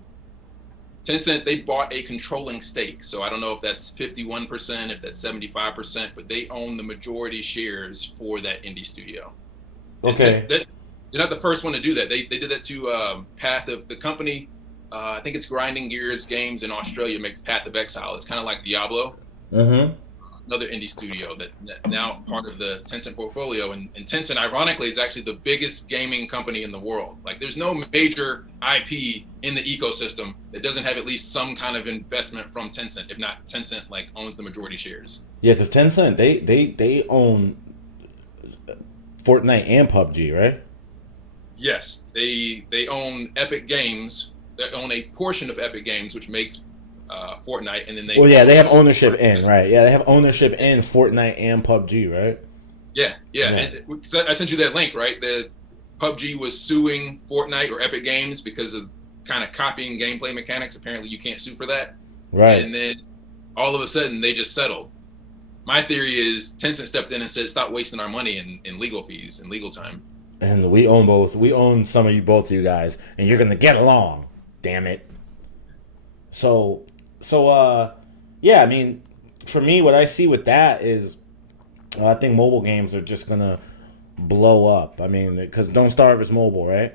Tencent, they bought a controlling stake. So I don't know if that's 51%, if that's 75%, but they own the majority shares for that indie studio. Okay. They're not the first one to do that. They did that to Path of the company. I think it's Grinding Gears Games in Australia makes Path of Exile. It's kind of like Diablo. Mm-hmm. Another indie studio that now part of the Tencent portfolio. And Tencent, ironically, is actually the biggest gaming company in the world. Like, there's no major IP in the ecosystem that doesn't have at least some kind of investment from Tencent. If not, Tencent owns the majority shares. Yeah, because Tencent, they own Fortnite and PUBG, right? Yes, they own Epic Games. They own a portion of Epic Games, which makes Fortnite, and then they have ownership in, right? Yeah, they have ownership in Fortnite and PUBG, right? Yeah. And I sent you that link, right? The PUBG was suing Fortnite or Epic Games because of kind of copying gameplay mechanics. Apparently, you can't sue for that. Right. And then all of a sudden, they just settled. My theory is Tencent stepped in and said, "Stop wasting our money in legal fees and legal time." And we own both. We own both of you guys, and you're gonna get along. Damn it. So, yeah. I mean, for me, what I see with that is, I think mobile games are just gonna blow up. I mean, because Don't Starve is mobile, right?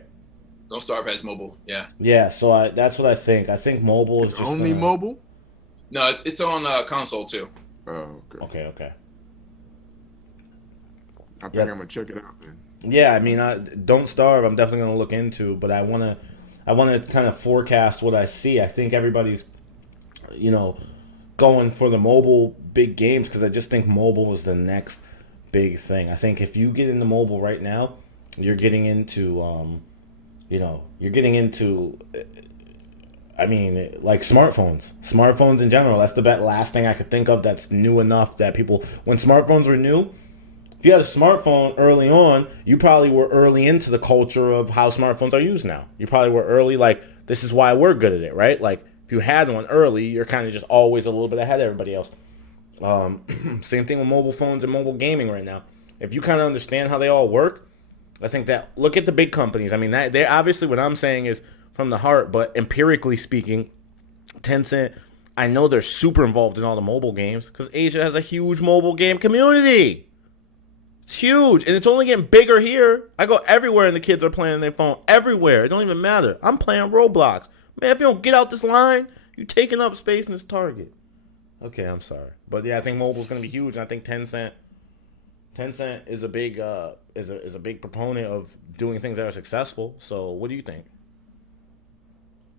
Don't Starve has mobile, yeah. Yeah. So that's what I think. I think mobile is just only mobile. No, it's on console too. Oh, okay. Okay. I think I'm gonna check it out then. Yeah, I mean, Don't Starve. I'm definitely gonna look into, but I wanna kind of forecast what I see. I think everybody's, going for the mobile big games because I just think mobile is the next big thing. I think if you get into mobile right now, you're getting into, I mean, like smartphones in general. That's the last thing I could think of that's new enough that people, when smartphones were new, if you had a smartphone early on, you probably were early into the culture of how smartphones are used now. You probably were early, like, this is why we're good at it, right? Like, if you had one early, you're kind of just always a little bit ahead of everybody else. Same thing with mobile phones and mobile gaming right now. If you kind of understand how they all work, I think that, look at the big companies. I mean, they're obviously, what I'm saying is from the heart, but empirically speaking, Tencent, I know they're super involved in all the mobile games because Asia has a huge mobile game community. It's huge, and it's only getting bigger here. I go everywhere, and the kids are playing their phone everywhere. It don't even matter. I'm playing Roblox. Man, if you don't get out this line, you're taking up space in this Target. Okay, I'm sorry, but yeah, I think mobile's gonna be huge. And I think Tencent is a big is a big proponent of doing things that are successful. So, what do you think?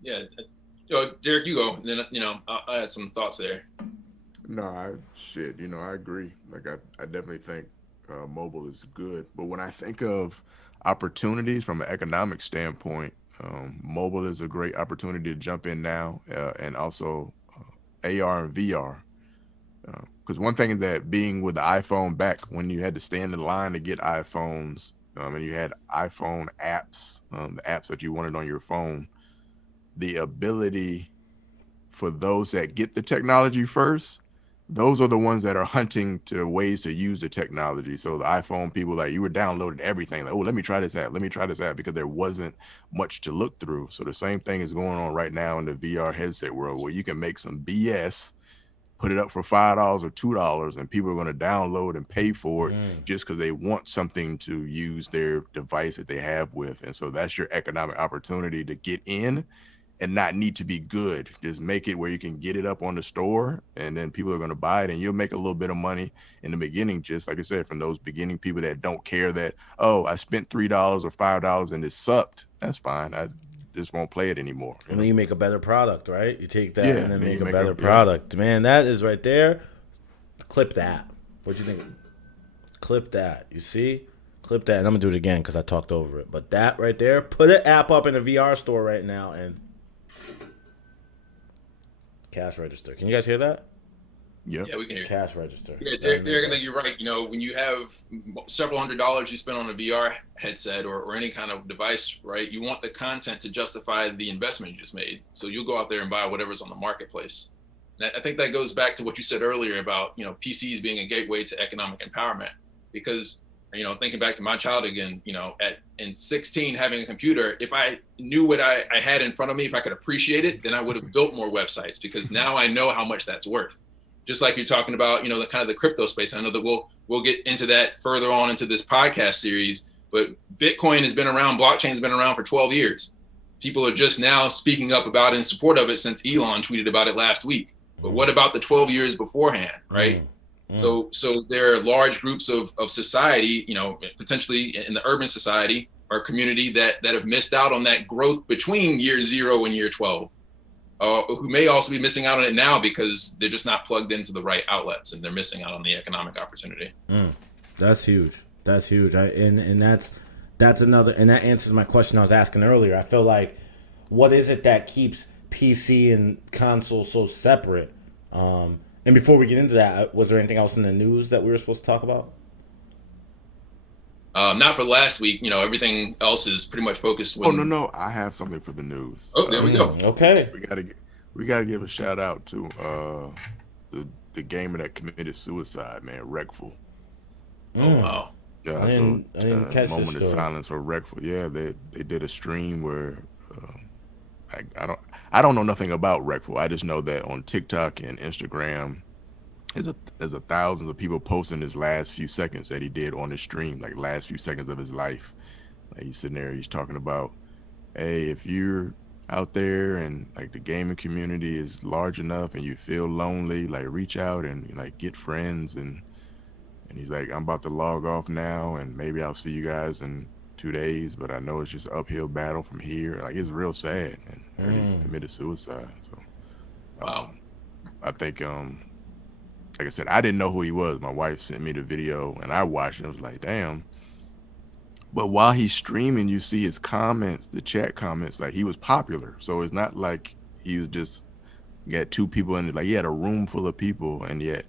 Yeah, Derek, you go. And then I had some thoughts there. No, I agree. Like I definitely think mobile is good, but when I think of opportunities from an economic standpoint, mobile is a great opportunity to jump in now, and also AR and VR. Because one thing that being with the iPhone back when you had to stand in line to get iPhones, and you had iPhone apps, the apps that you wanted on your phone, the ability for those that get the technology first those are the ones that are hunting to ways to use the technology. So the iPhone people, like, you were downloading everything. Like, oh, let me try this app. Let me try this app, because there wasn't much to look through. So the same thing is going on right now in the VR headset world, where you can make some BS, put it up for $5 or $2, and people are going to download and pay for it just because they want something to use their device that they have with. And so that's your economic opportunity to get in and not need to be good. Just make it where you can get it up on the store, and then people are going to buy it, and you'll make a little bit of money in the beginning. Just like I said, from those beginning people that don't care that, oh, I spent $3 or $5 and it sucked. That's fine. I just won't play it anymore. And then you make a better product, right? You take that and then make a better yeah. product. Man, that is right there. Clip that. What'd you think? Clip that. You see? Clip that. And I'm going to do it again because I talked over it. But that right there, put an app up in the VR store right now and cash register. Can you guys hear that? Yep. Yeah, we can hear. Cash register. Yeah, Derek, I think you're right. You know, when you have several $100s you spend on a VR headset or any kind of device, right? You want the content to justify the investment you just made. So you'll go out there and buy whatever's on the marketplace. And I think that goes back to what you said earlier about, you know, PCs being a gateway to economic empowerment. Because, you know, thinking back to my childhood again, you know, in 16 having a computer, if I knew what I had in front of me, if I could appreciate it, then I would have built more websites, because now I know how much that's worth. Just like you're talking about, you know, the kind of the crypto space. I know that we'll get into that further on into this podcast series, but Bitcoin has been around, blockchain has been around for 12 years. People are just now speaking up about it in support of it since Elon tweeted about it last week. But what about the 12 years beforehand, right? So there are large groups of society, you know, potentially in the urban society or community that have missed out on that growth between year 0 and year 12. Who may also be missing out on it now because they're just not plugged into the right outlets and they're missing out on the economic opportunity. That's huge. That's huge. And that's another, and that answers my question I was asking earlier. I feel like, what is it that keeps PC and console so separate? And before we get into that, was there anything else in the news that we were supposed to talk about? Not for last week. You know, everything else is pretty much focused. No. I have something for the news. Oh, there we go. Okay. We gotta give a shout out to the gamer that committed suicide, man, Wreckful. Oh wow. Yeah, I didn't catch moment this of story. silence for Wreckful. Yeah, they did a stream where I don't know nothing about Wreckful. I just know that on TikTok and Instagram, there's thousands of people posting his last few seconds that he did on his stream, like last few seconds of his life. Like, he's sitting there, he's talking about, hey, if you're out there and like the gaming community is large enough and you feel lonely, like reach out and like get friends. And he's like, I'm about to log off now and maybe I'll see you guys in 2 days, but I know it's just an uphill battle from here. Like, it's real sad. And he committed suicide. So Wow. I think like I said, I didn't know who he was. My wife sent me the video and I watched it. I was like, damn. But while he's streaming, you see his comments, the chat comments, like he was popular. So it's not like he was just, he had 2 people in it. Like, he had a room full of people, and yet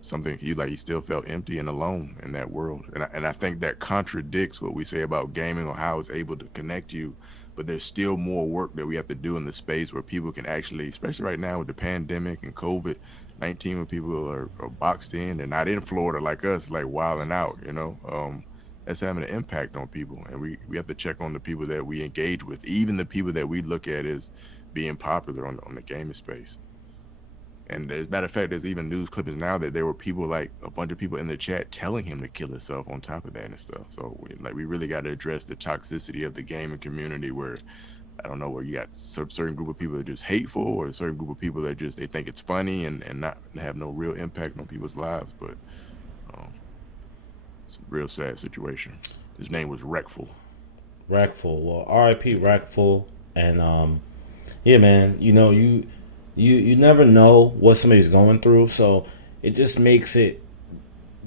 something he still felt empty and alone in that world. And I think that contradicts what we say about gaming or how it's able to connect you. But there's still more work that we have to do in the space where people can actually, especially right now with the pandemic and COVID-19, when people are boxed in and not in Florida like us, like wilding out, you know, that's having an impact on people. And we have to check on the people that we engage with, even the people that we look at as being popular on the gaming space. And as a matter of fact, there's even news clippings now that there were people, like a bunch of people in the chat telling him to kill himself on top of that and stuff. So we really got to address the toxicity of the gaming community, where, I don't know, where you got certain group of people that are just hateful, or a certain group of people that just, they think it's funny and not have no real impact on people's lives. But it's a real sad situation. His name was Wreckful. Wreckful. Well, R.I.P. Wreckful. And yeah, man, you know, you never know what somebody's going through, so it just makes it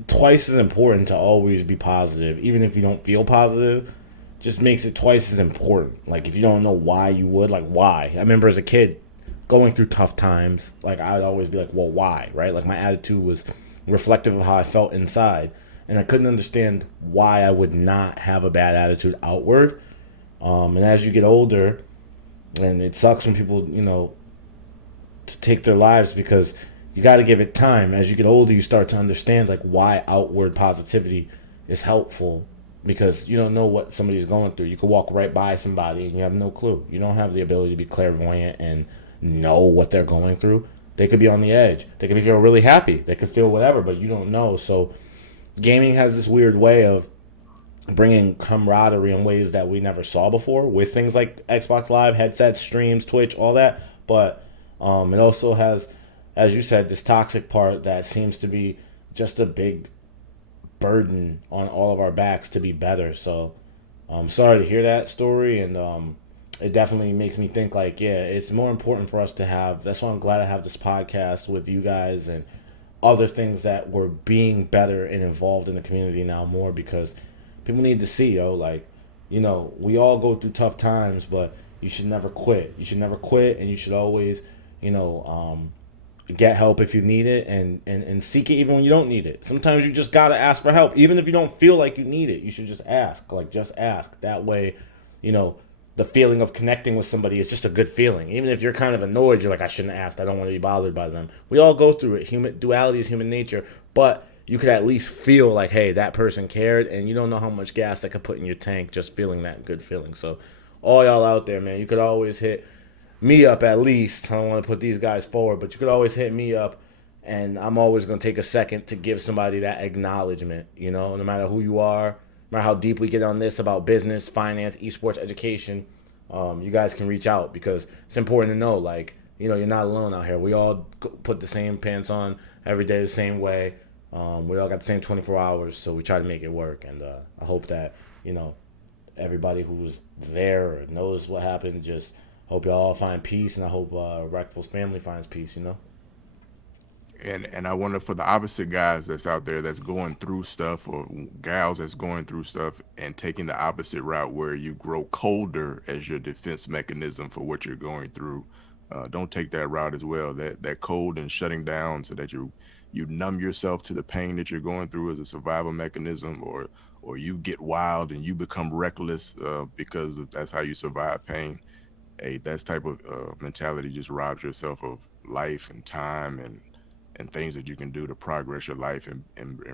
twice as important to always be positive, even if you don't feel positive. Just makes it twice as important. Like, if you don't know why you would, like, why? I remember as a kid going through tough times, like, I'd always be like, well, why, right? Like, my attitude was reflective of how I felt inside, and I couldn't understand why I would not have a bad attitude outward. And as you get older, and it sucks when people, you know, to take their lives because you got to give it time. As you get older, you start to understand like why outward positivity is helpful, because you don't know what somebody's going through. You could walk right by somebody and you have no clue. You don't have the ability to be clairvoyant and know what they're going through. They could be on the edge. They could feel really happy. They could feel whatever, but you don't know. So gaming has this weird way of bringing camaraderie in ways that we never saw before with things like Xbox Live, headsets, streams, Twitch, all that. But it also has, as you said, this toxic part that seems to be just a big burden on all of our backs to be better. So I'm sorry to hear that story, and it definitely makes me think like, yeah, it's more important for us to have. That's why I'm glad I have this podcast with you guys and other things that we're being better and involved in the community now more, because people need to see, like, we all go through tough times, but you should never quit. You should never quit, and you should always, get help if you need it, and seek it even when you don't need it. Sometimes you just gotta ask for help, even if you don't feel like you need it. You should just ask. Like, just ask. That way, the feeling of connecting with somebody is just a good feeling. Even if you're kind of annoyed, you're like, I shouldn't have asked. I don't want to be bothered by them. We all go through it. Duality is human nature, but you could at least feel like, hey, that person cared, and you don't know how much gas that could put in your tank just feeling that good feeling. So, all y'all out there, man, you could always hit me up at least. I don't want to put these guys forward, but you could always hit me up, and I'm always going to take a second to give somebody that acknowledgement, no matter who you are, no matter how deep we get on this about business, finance, esports, education, you guys can reach out, because it's important to know, like, you're not alone out here. We all put the same pants on every day the same way. We all got the same 24 hours, so we try to make it work, and I hope that, everybody who was there or knows what happened, just hope y'all all find peace, and I hope Rackful's family finds peace, And I wonder, for the opposite guys that's out there that's going through stuff, or gals that's going through stuff and taking the opposite route where you grow colder as your defense mechanism for what you're going through. Don't take that route as well. That cold and shutting down so that you numb yourself to the pain that you're going through as a survival mechanism, or you get wild and you become reckless because that's how you survive pain. Hey, that type of mentality just robs yourself of life and time and things that you can do to progress your life and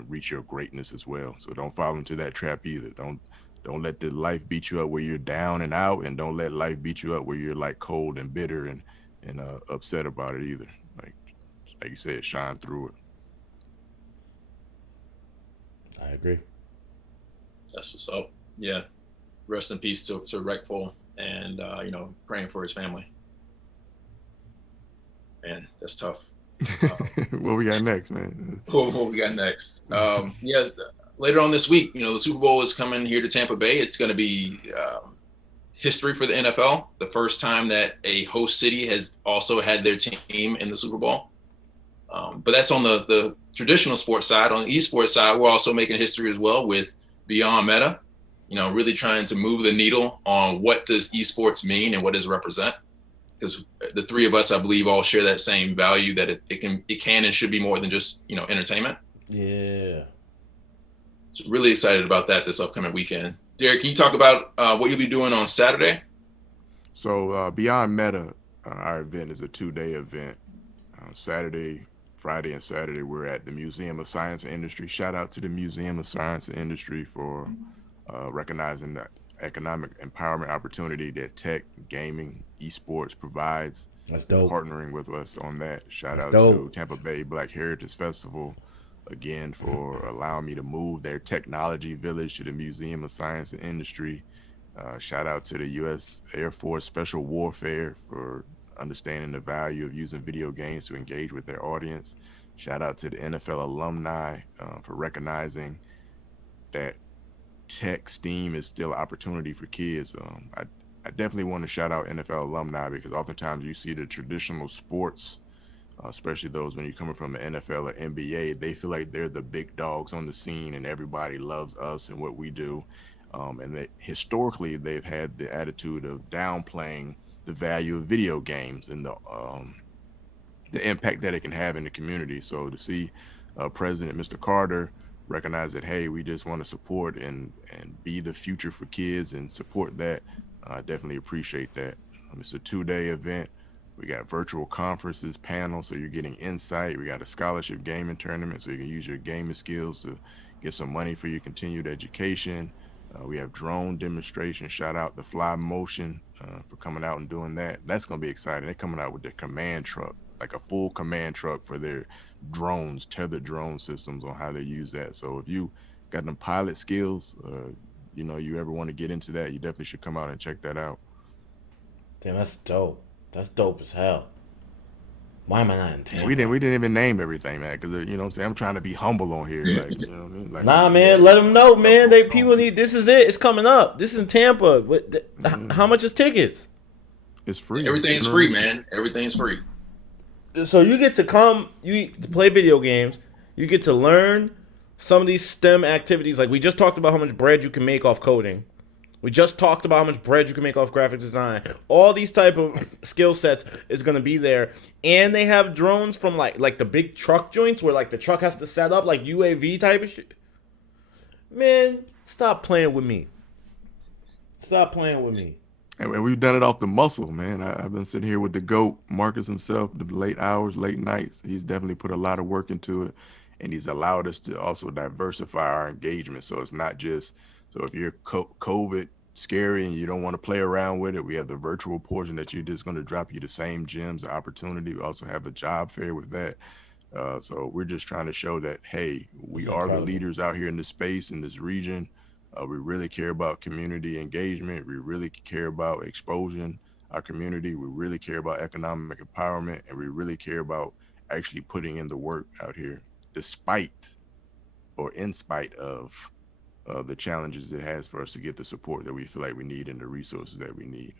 reach your greatness as well. So don't fall into that trap either. Don't let the life beat you up where you're down and out, and don't let life beat you up where you're like cold and bitter and upset about it either. Like you said, shine through it. I agree. That's what's up. Yeah. Rest in peace to Reckful, and praying for his family. Man, that's tough. What we got next, man? What we got next? Yes, later on this week, the Super Bowl is coming here to Tampa Bay. It's going to be history for the NFL. The first time that a host city has also had their team in the Super Bowl. But that's on the traditional sports side. On the esports side, we're also making history as well with Beyond Meta. Really trying to move the needle on what does esports mean and what does it represent. Because the three of us, I believe, all share that same value that it can and should be more than just entertainment. Yeah. So really excited about that this upcoming weekend. Derek, can you talk about what you'll be doing on Saturday? So Beyond Meta, our event is a 2-day event. Saturday, Friday, and Saturday, we're at the Museum of Science and Industry. Shout out to the Museum of Science and Industry for recognizing the economic empowerment opportunity that tech, gaming, esports provides. That's dope. Partnering with us on that. Shout out dope. to Tampa Bay Black Heritage Festival again for allowing me to move their technology village to the Museum of Science and Industry. Shout out to the U.S. Air Force Special Warfare for understanding the value of using video games to engage with their audience. Shout out to the NFL alumni for recognizing that tech STEAM is still an opportunity for kids. I definitely want to shout out NFL alumni, because oftentimes you see the traditional sports, especially those when you're coming from the NFL or NBA, they feel like they're the big dogs on the scene and everybody loves us and what we do. And historically, they've had the attitude of downplaying the value of video games and the impact that it can have in the community. So to see President Mr. Carter recognize that, hey, we just want to support and be the future for kids and support that, I definitely appreciate that. It's a 2-day event. We got virtual conferences, panels, so you're getting insight. We got a scholarship gaming tournament, so you can use your gaming skills to get some money for your continued education. We have drone demonstration. Shout out to Fly Motion for coming out and doing that. That's going to be exciting. They're coming out with their command truck, like a full command truck for their drones, tethered drone systems on how they use that. So if you got them pilot skills, you ever want to get into that, you definitely should come out and check that out. Damn, that's dope. That's dope as hell. Why am I not in Tampa? We didn't even name everything, man, because what I'm saying, I'm trying to be humble on here, like you know what I mean. Like, nah, man, let them know, man. People need. This is it. It's coming up. This is in Tampa. How much is tickets? It's free. Everything's free, man. Everything's free. So you get to come. You get to play video games. You get to learn some of these STEM activities. Like we just talked about how much bread you can make off coding. We just talked about how much bread you can make off graphic design. All these type of skill sets is going to be there. And they have drones from like the big truck joints where like the truck has to set up like UAV type of shit. Man, stop playing with me. Stop playing with me. And we've done it off the muscle, man. I've been sitting here with the GOAT, Marcus himself, the late hours, late nights. He's definitely put a lot of work into it. And he's allowed us to also diversify our engagement. So it's not just, so if you're COVID scary and you don't want to play around with it, we have the virtual portion that you're just going to drop you the same gems or opportunity. We also have a job fair with that. So we're just trying to show that, hey, we are the leaders out here in this space, in this region. We really care about community engagement. We really care about exposing our community. We really care about economic empowerment, and we really care about actually putting in the work out here, despite or in spite of the challenges it has for us to get the support that we feel like we need and the resources that we need.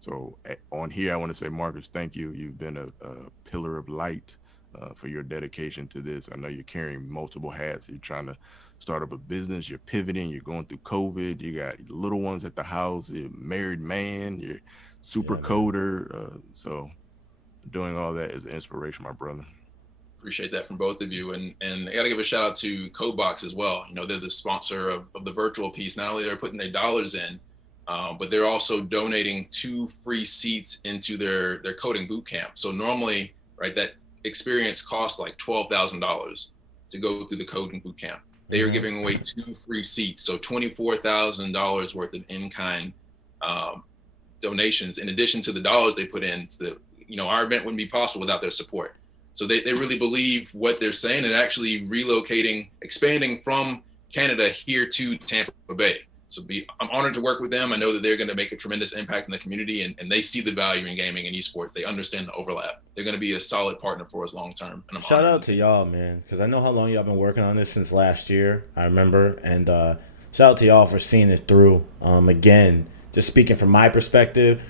So on here, I want to say, Marcus, thank you. You've been a pillar of light for your dedication to this. I know you're carrying multiple hats. You're trying to start up a business. You're pivoting. You're going through COVID. You got little ones at the house. You're a married man. You're super coder. So doing all that is an inspiration, my brother. Appreciate that from both of you. And I got to give a shout out to Codebox as well. They're the sponsor of the virtual piece. Not only they're putting their dollars in, but they're also donating 2 free seats into their coding boot camp. So normally, right, that experience costs like $12,000 to go through the coding boot camp. They are giving away 2 free seats. So $24,000 worth of in-kind donations, in addition to the dollars they put in. Our event wouldn't be possible without their support. So they really believe what they're saying and actually expanding from Canada here to Tampa Bay. So I'm honored to work with them. I know that they're going to make a tremendous impact in the community, and they see the value in gaming and esports. They understand the overlap. They're going to be a solid partner for us long term. And shout out to y'all, man, because I know how long y'all been working on this since last year. I remember, and shout out to y'all for seeing it through. Again, just speaking from my perspective,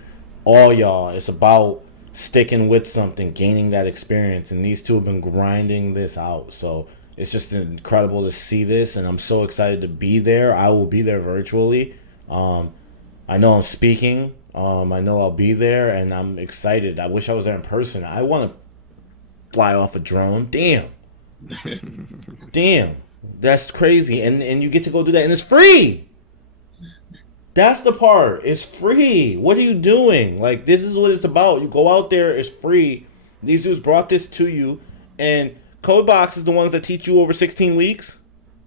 all y'all, it's about sticking with something, gaining that experience, and these two have been grinding this out. So it's just incredible to see this, and I'm so excited to be there. I will be there virtually. I know I'm speaking. I know I'll be there, and I'm excited. I wish I was there in person. I want to fly off a drone. Damn. Damn. That's crazy. And you get to go do that, and it's free. That's the part. It's free. What are you doing? Like, this is what it's about. You go out there. It's free. These dudes brought this to you. And Codebox is the ones that teach you over 16 weeks.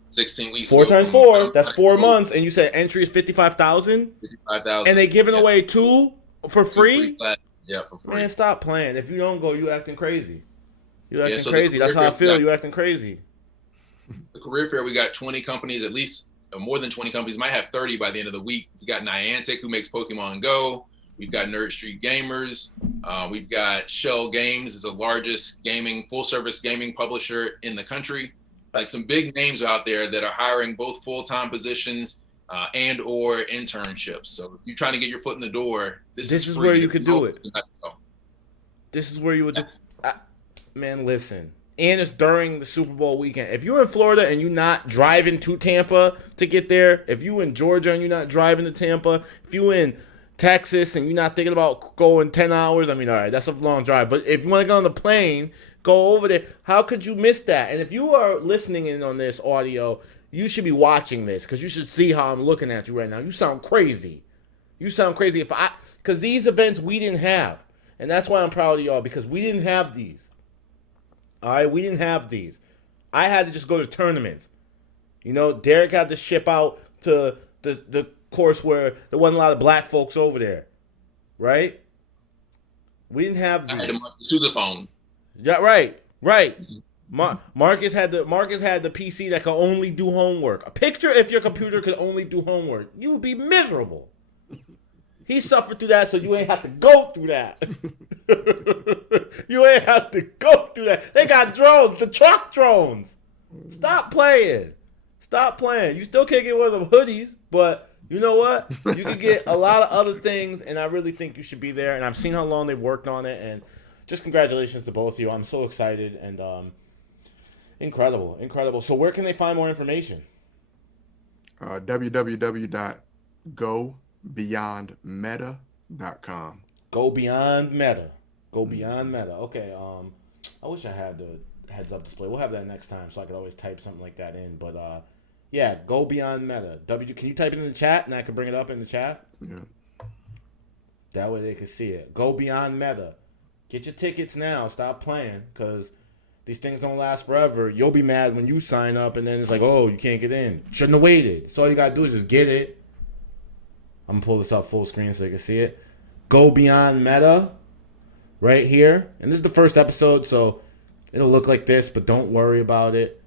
16 weeks. 4 times 4. That's 4 months. And you said entry is 55,000? 55,000. And they giving away 2 for free? Yeah, for free. Man, stop playing. If you don't go, you acting crazy. You acting crazy. That's how I feel. You acting crazy. The career fair, we got 20 companies, at least more than 20 companies, might have 30 by the end of the week. We got Niantic, who makes Pokemon Go. We've got Nerd Street Gamers. We've got Shell Games, is the largest full-service gaming publisher in the country. Like, some big names out there that are hiring both full-time positions and or internships. So if you're trying to get your foot in the door, this is where you could do it. This is where you would do. Man, listen. And it's during the Super Bowl weekend. If you're in Florida and you're not driving to Tampa to get there, if you're in Georgia and you're not driving to Tampa, if you're in Texas and you're not thinking about going 10 hours, I mean, all right, that's a long drive. But if you want to go on the plane, go over there. How could you miss that? And if you are listening in on this audio, you should be watching this, because you should see how I'm looking at you right now. You sound crazy. You sound crazy. Because these events we didn't have. And that's why I'm proud of y'all, because we didn't have these. All right, we didn't have these. I had to just go to tournaments. You know, Derek had to ship out to the course where there wasn't a lot of black folks over there, right? We didn't have these. I had the sousaphone. Yeah, right. Marcus had the PC that could only do homework. A picture if your computer could only do homework, you would be miserable. He suffered through that, so you ain't have to go through that. You ain't have to go through that. They got drones, the truck drones. Stop playing. You still can't get one of them hoodies, but you know what? You can get a lot of other things, and I really think you should be there. And I've seen how long they've worked on it, and just congratulations to both of you. I'm so excited, and incredible. So where can they find more information? www.gobeyondmeta.com. Go Beyond Meta. Okay. I wish I had the heads-up display. We'll have that next time, so I could always type something like that in. But yeah, Go Beyond Meta. Can you type it in the chat, and I can bring it up in the chat? Yeah. That way they can see it. Go Beyond Meta. Get your tickets now. Stop playing, because these things don't last forever. You'll be mad when you sign up, and then it's like, oh, you can't get in. Shouldn't have waited. So all you got to do is just get it. I'm going to pull this up full screen so you can see it. Go Beyond Meta. Right here. And this is the first episode, so it'll look like this, but don't worry about it.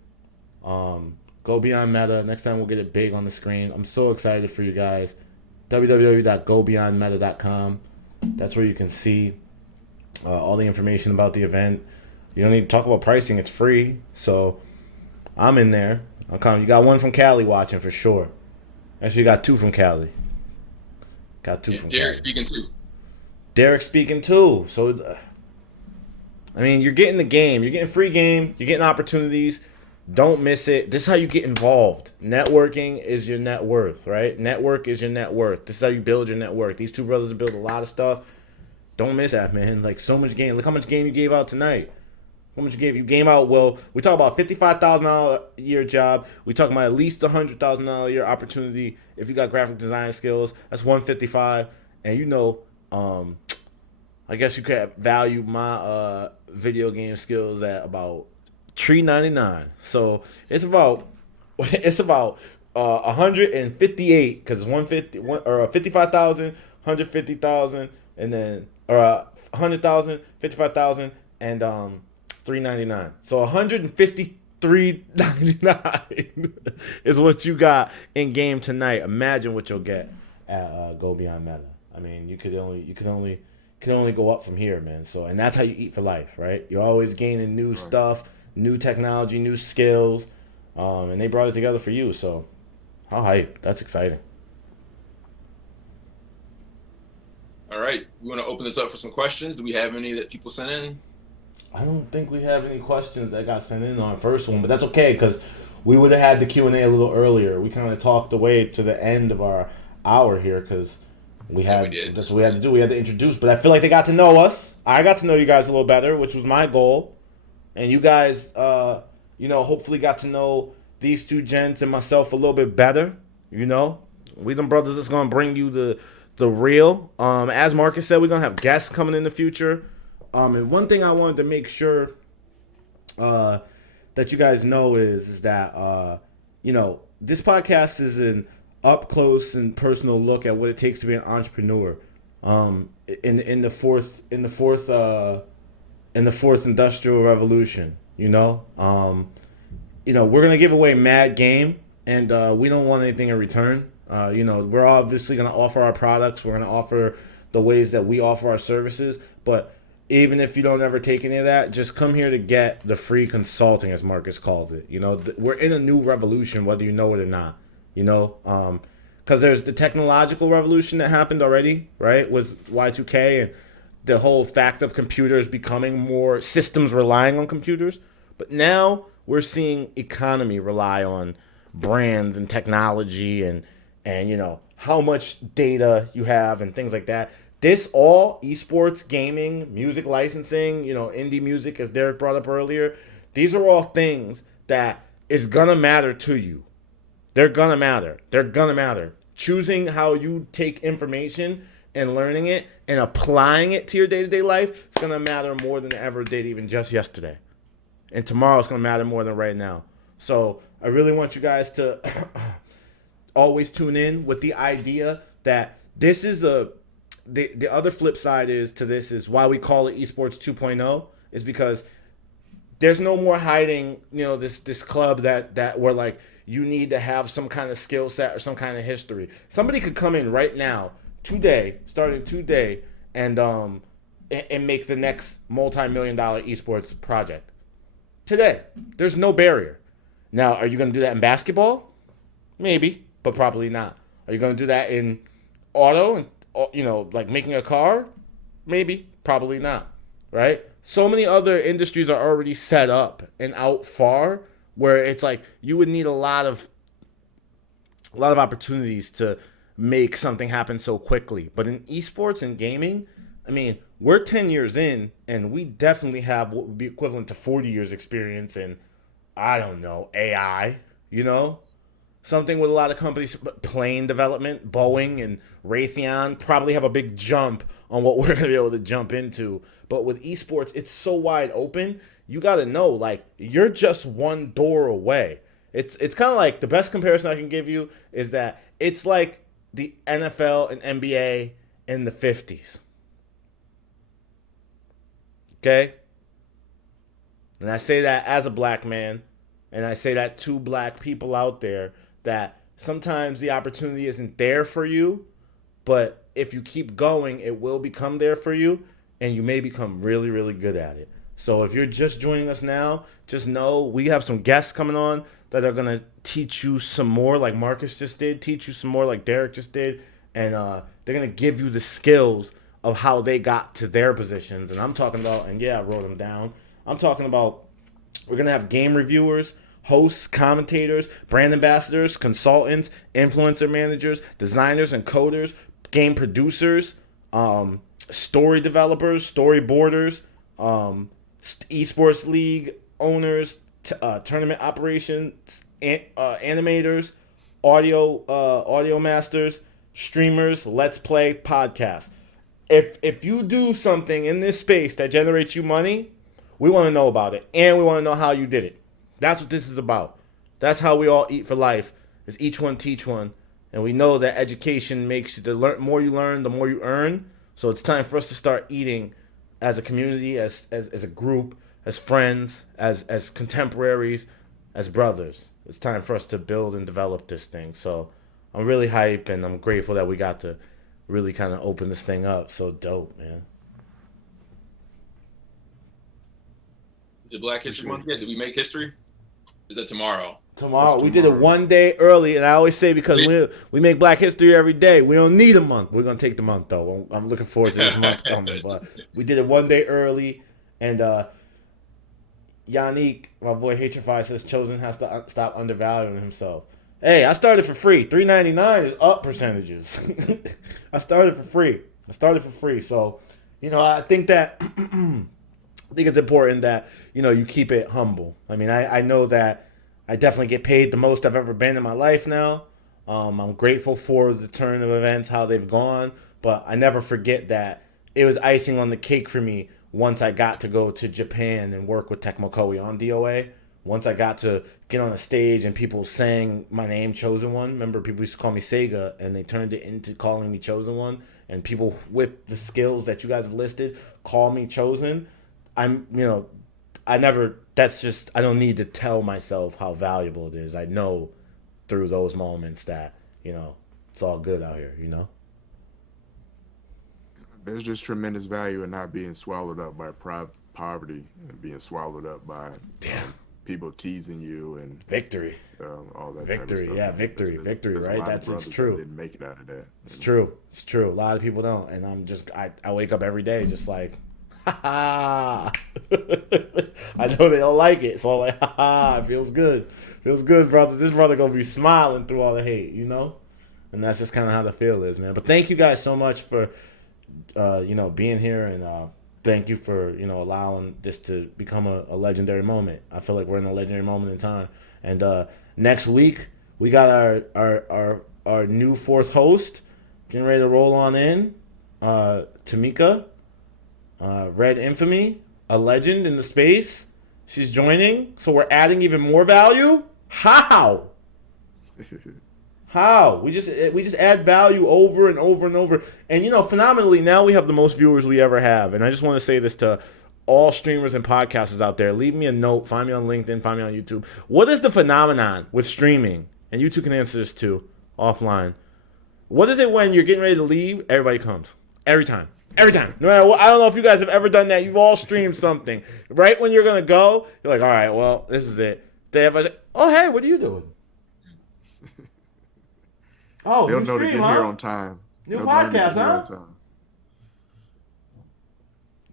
Go Beyond Meta. Next time we'll get it big on the screen. I'm so excited for you guys. www.gobeyondmeta.com. That's where you can see all the information about the event. You don't need to talk about pricing. It's free. So I'm in there. I'm coming. You got one from Cali watching for sure. Actually, you got two from Cali. From Derek Cali. Derek's speaking too. So, I mean, you're getting the game. You're getting free game. You're getting opportunities. Don't miss it. This is how you get involved. Networking is your net worth, right? Network is your net worth. This is how you build your network. These two brothers build a lot of stuff. Don't miss that, man. Like, so much game. Look how much game you gave out tonight. How much you gave? You game out, well, we talk about $55,000 a year job. We talk about at least $100,000 a year opportunity. If you got graphic design skills, that's $155,000. And you know, I guess you could value my video game skills at about $399. So it's about 158, because it's 150 or 55,000, 150,000, and then 100,000, 55,000, and $399. So $153.99 is what you got in game tonight. Imagine what you'll get at Go Beyond Meta. I mean, you can only go up from here, man. So, and that's how you eat for life, right? You're always gaining new stuff, new technology, new skills, and they brought it together for you. So, how hype? That's exciting. All right, we want to open this up for some questions. Do we have any that people sent in? I don't think we have any questions that got sent in on the first one, but that's okay, because we would have had the Q&A a little earlier. We kind of talked away to the end of our hour here, because that's what we had to do. We had to introduce, but I feel like they got to know us. I got to know you guys a little better, which was my goal. And you guys, hopefully got to know these two gents and myself a little bit better. You know, we them brothers that's going to bring you the real. As Marcus said, we're going to have guests coming in the future. And one thing I wanted to make sure that you guys know is that, this podcast is an up close and personal look at what it takes to be an entrepreneur. In the fourth industrial revolution, we're gonna give away mad game, and we don't want anything in return. We're obviously gonna offer our products. We're gonna offer the ways that we offer our services, but even if you don't ever take any of that, just come here to get the free consulting, as Marcus calls it. We're in a new revolution, whether you know it or not. Because there's the technological revolution that happened already, right, with Y2K and the whole fact of computers becoming more systems relying on computers. But now we're seeing economy rely on brands and technology and how much data you have and things like that. This all, esports, gaming, music licensing, indie music, as Derek brought up earlier, these are all things that is going to matter to you. They're going to matter. Choosing how you take information and learning it and applying it to your day-to-day life, it's going to matter more than it ever did even just yesterday. And tomorrow it's going to matter more than right now. So I really want you guys to always tune in with the idea that this is the other flip side is to this is why we call it Esports 2.0 is because there's no more hiding, this club that where like you need to have some kind of skill set or some kind of history. Somebody could come in right now, starting today, and make the next multi-million-dollar esports project. Today. There's no barrier. Now, are you going to do that in basketball? Maybe, but probably not. Are you going to do that in auto and like making a car? Maybe, probably not. Right? So many other industries are already set up and out far where it's like you would need a lot of opportunities to make something happen so quickly. But in esports and gaming, I mean, we're 10 years in and we definitely have what would be equivalent to 40 years experience in, I don't know, AI, Something with a lot of companies, plane development, Boeing and Raytheon probably have a big jump on what we're going to be able to jump into. But with esports, it's so wide open. You got to know, like, you're just one door away. It's kind of like the best comparison I can give you is that it's like the NFL and NBA in the 50s. Okay? And I say that as a black man, and I say that to black people out there, that sometimes the opportunity isn't there for you, but if you keep going, it will become there for you, and you may become really, really good at it. So if you're just joining us now, just know we have some guests coming on that are going to teach you some more like Marcus just did, teach you some more like Derek just did, and they're going to give you the skills of how they got to their positions. And I'm talking about, and yeah, I wrote them down, I'm talking about we're going to have game reviewers, hosts, commentators, brand ambassadors, consultants, influencer managers, designers and coders, game producers, story developers, storyboarders, esports league owners, tournament operations, animators, audio masters, streamers, let's play, podcasts. If you do something in this space that generates you money, we want to know about it, and we want to know how you did it. That's what this is about. That's how we all eat for life, is each one teach one. And we know that education makes you, the more you learn, the more you earn. So it's time for us to start eating as a community, as a group, as friends, as contemporaries, as brothers. It's time for us to build and develop this thing. So I'm really hyped, and I'm grateful that we got to really kind of open this thing up. So dope, man. Is it Black History Month yet? Did we make history? Is that tomorrow? Tomorrow. We did it one day early, and I always say because we make Black History every day, we don't need a month. We're going to take the month, though. I'm looking forward to this month coming. But we did it one day early, and Yannick, my boy Hatrify, says Chosen has to stop undervaluing himself. Hey, I started for free. $3.99 is up percentages. I started for free. So, I think that I think it's important that, you keep it humble. I mean, I know that I definitely get paid the most I've ever been in my life now. I'm grateful for the turn of events, how they've gone, but I never forget that it was icing on the cake for me once I got to go to Japan and work with Tecmo Koei on DOA. Once I got to get on a stage and people sang my name, Chosen One. Remember, people used to call me Sega, and they turned it into calling me Chosen One. And people with the skills that you guys have listed call me Chosen. I don't need to tell myself how valuable it is. I know through those moments that, it's all good out here, There's just tremendous value in not being swallowed up by poverty and being swallowed up by people teasing you and victory, all that victory, type of stuff. yeah, victory, right? It's true. Didn't make it out of that. It's true. A lot of people don't, and I wake up every day just like, ha ha. I know they don't like it, so I'm like, ha ha. It feels good, brother. This brother gonna be smiling through all the hate, and that's just kind of how the feel is, man. But thank you guys so much for, being here, and thank you for, allowing this to become a legendary moment. I feel like we're in a legendary moment in time. And next week we got our new fourth host getting ready to roll on in. Tamika, Red Infamy, a legend in the space. She's joining, so we're adding even more value. How? How? We just add value over and over and over. And phenomenally, now we have the most viewers we ever have. And I just want to say this to all streamers and podcasters out there. Leave me a note. Find me on LinkedIn. Find me on YouTube. What is the phenomenon with streaming? And you two can answer this too, offline. What is it when you're getting ready to leave? Everybody comes. Every time. Every time. No matter what. I don't know if you guys have ever done that. You've all streamed something. Right when you're going to go, you're like, all right, well, this is it. They have oh, hey, what are you doing? Oh, they'll new know stream, to get huh? here on time. New They'll know to get podcast, here huh? on time.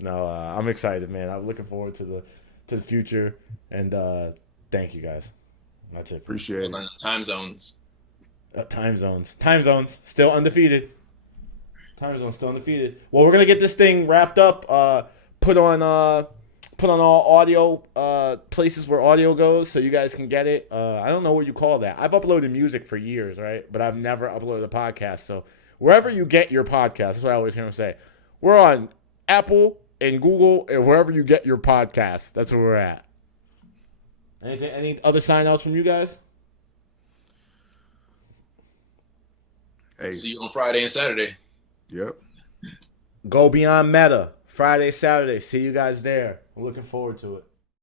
No, I'm excited, man. I'm looking forward to the future, and thank you guys. That's it. Appreciate it. Time zones. Time zones, still undefeated. Time zones still undefeated. Well, we're gonna get this thing wrapped up. Put on all audio places where audio goes, so you guys can get it. I don't know what you call that. I've uploaded music for years, right? But I've never uploaded a podcast. So wherever you get your podcast, that's what I always hear them say. We're on Apple and Google and wherever you get your podcast. That's where we're at. Any other sign outs from you guys? Ace. See you on Friday and Saturday. Yep. Go Beyond Meta. Friday, Saturday. See you guys there. I'm looking forward to it.